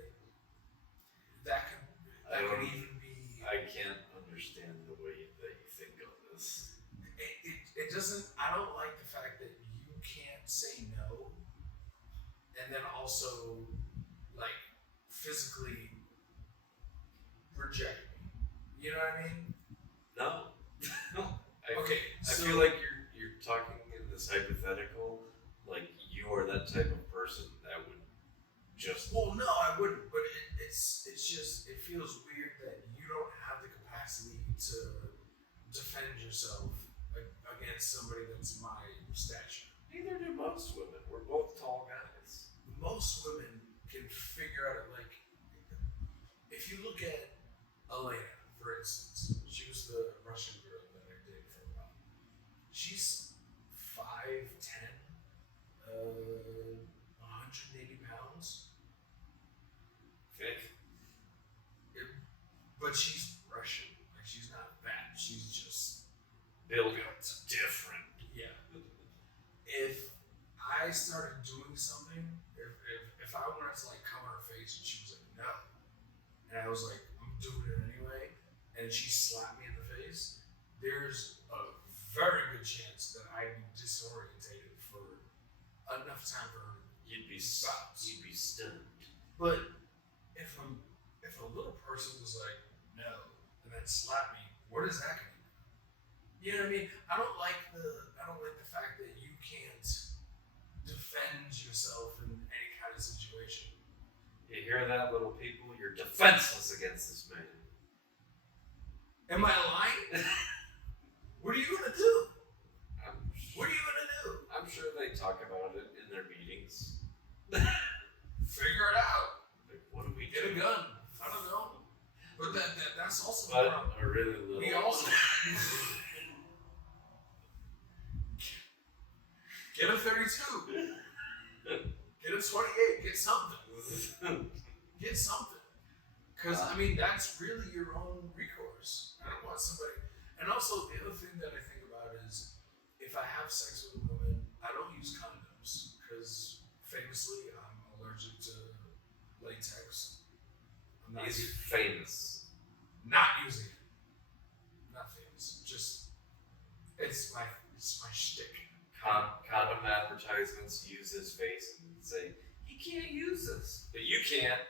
that could even be. I can't understand the way that you think of this. It doesn't. I don't like the fact that you can't say no, and then also like physically reject me. You know what I mean? No. Okay. I feel like you're talking in this hypothetical, like you are that type of person that would just. Well, no, I wouldn't. But it's just it feels weird that you don't have the capacity to defend yourself against somebody that's my stature. Neither do most women. We're both tall guys. Most women can figure out like if you look at Elena, for instance, she was the Russian girl that I dated for a while. She's 5'10", 180 pounds. Thick. But she's Russian. Like she's not fat. She's just Built different. yeah. If I started doing something, if I wanted to like come on her face and she was like no, and I was like I'm doing it anyway, and she slapped me in the face, there's a very good chance that I'd be disorientated for enough time for her. You'd be stunned. But if a little person was like no and then slapped me, what is that gonna do? You know what I mean? I don't like the fact that you can't defend yourself in any kind of situation. You hear that, little people? You're defenseless against this man. Am I lying? What are you gonna do? What are you gonna do? I'm sure they talk about it in their meetings. Figure it out. Like, what do we Get a do? gun. I don't know. But that's also But the problem. a really little. We also get a 32. Get a 28. Get something. Get something. Because I mean that's really your own recourse. I don't want somebody. And also the other thing that I think about is if I have sex with a woman, I don't use condoms because famously I'm allergic to latex. I'm not He's famous. not using it. Not famous. Just it's my shtick. Condom advertisements use his face and say, "You can't use this," but you can't.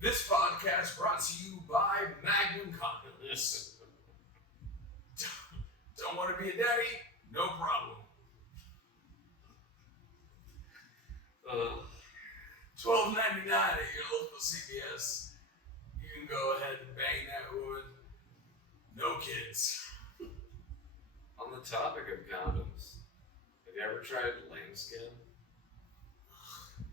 This podcast brought to you by Magnum Condoms. Don't want to be a daddy? No problem. $12.99 at your local CVS. You can go ahead and bang that woman. No kids. On the topic of condoms, have you ever tried lambskin?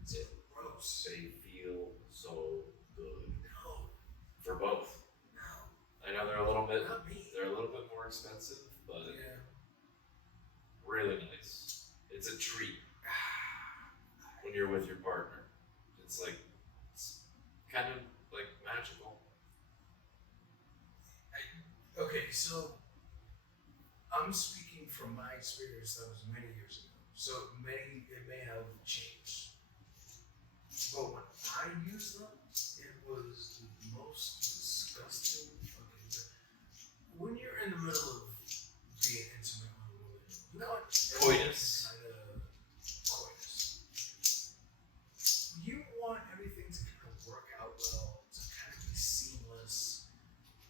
It's gross. They feel so good. No. For both. No. I know they're a little bit more expensive, but Yeah. really nice. It's a treat when you're with your partner. It's kind of like magical. Okay, so I'm speaking from my experience that was many years ago. So it may have changed. But when I used them, it was the most disgusting fucking thing. When you're in the middle of being intimate with a woman, you know what? Coitus. Kind of coitus. You want everything to kind of work out well, to kind of be seamless,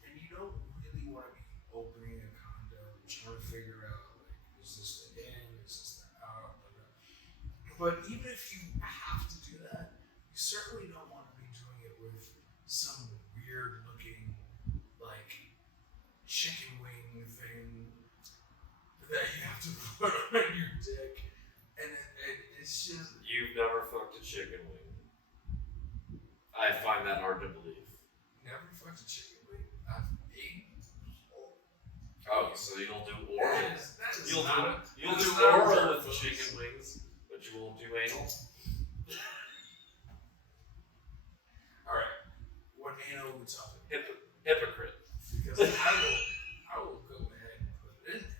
and you don't really want to be opening a condom, trying to figure out, like, is this the in, is this the out, but even if you have to do that, you certainly don't want to be doing it with some weird looking, like, chicken wing thing that you have to put on your dick, and it's just... You've never fucked a chicken wing. I find that hard to believe. Never fucked a chicken wing? I've eaten. Oh, so you'll do oral? That is You'll not do not oral real, with folks. chicken wings, but you won't do anal? Alright, what anal are we talking about? Hypocrite. Because I will go ahead and put it in there.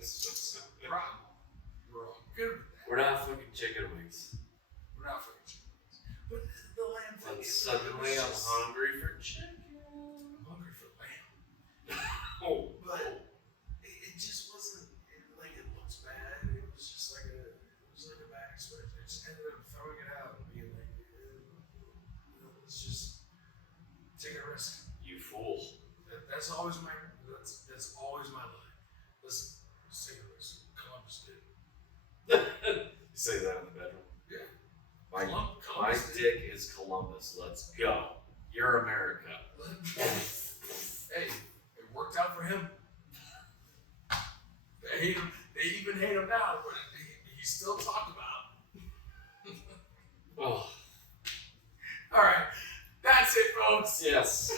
That's no problem. We're all good with that. We're not fucking chicken wings. We're not fucking chicken wings. But the lamb thing But is suddenly I'm just- hungry for chicken. I'm hungry for lamb. Oh, But it just wasn't like it looks bad. It was just like a bad experience. I just ended up throwing it out and being like, let's just take a risk. you fool. That's always my line. Listen, let's take a risk. Columbus did. You say that in the bedroom. Yeah. My Columbus did. dick is Columbus. Let's go. You're America. Hey, it worked out for him. They hate him. They even hate him now, but he still talked about. Oh, All right, that's it, folks. yes.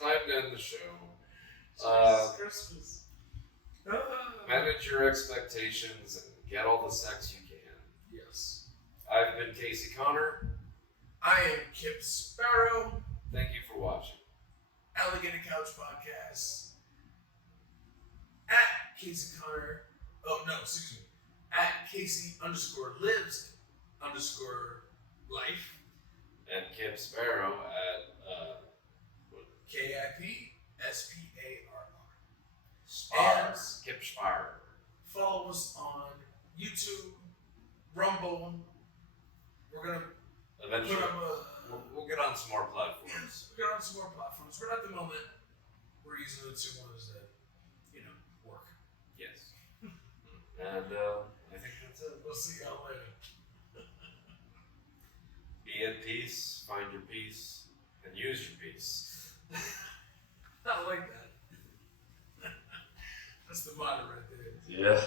Time to end the show. Christmas. Manage your expectations and get all the sex you can. Yes. I've been Casey Connor. I am Kip Sparrow. Thank you for watching. Alligator Couch Podcast. At Casey Connor. Oh, no, excuse me. At Casey_lives_life. And Kip Sparrow at KIPSPARR. Spars. Kip Spar. Follow us on YouTube, Rumble. We're gonna Eventually, put up we'll get on some more platforms. we're on some more platforms. But at the moment, we're using the two ones that, work. Yes. And I think that's it. We'll see y'all later. Be at peace, find your peace, and use your peace. I like that. That's the motto right there. Yeah.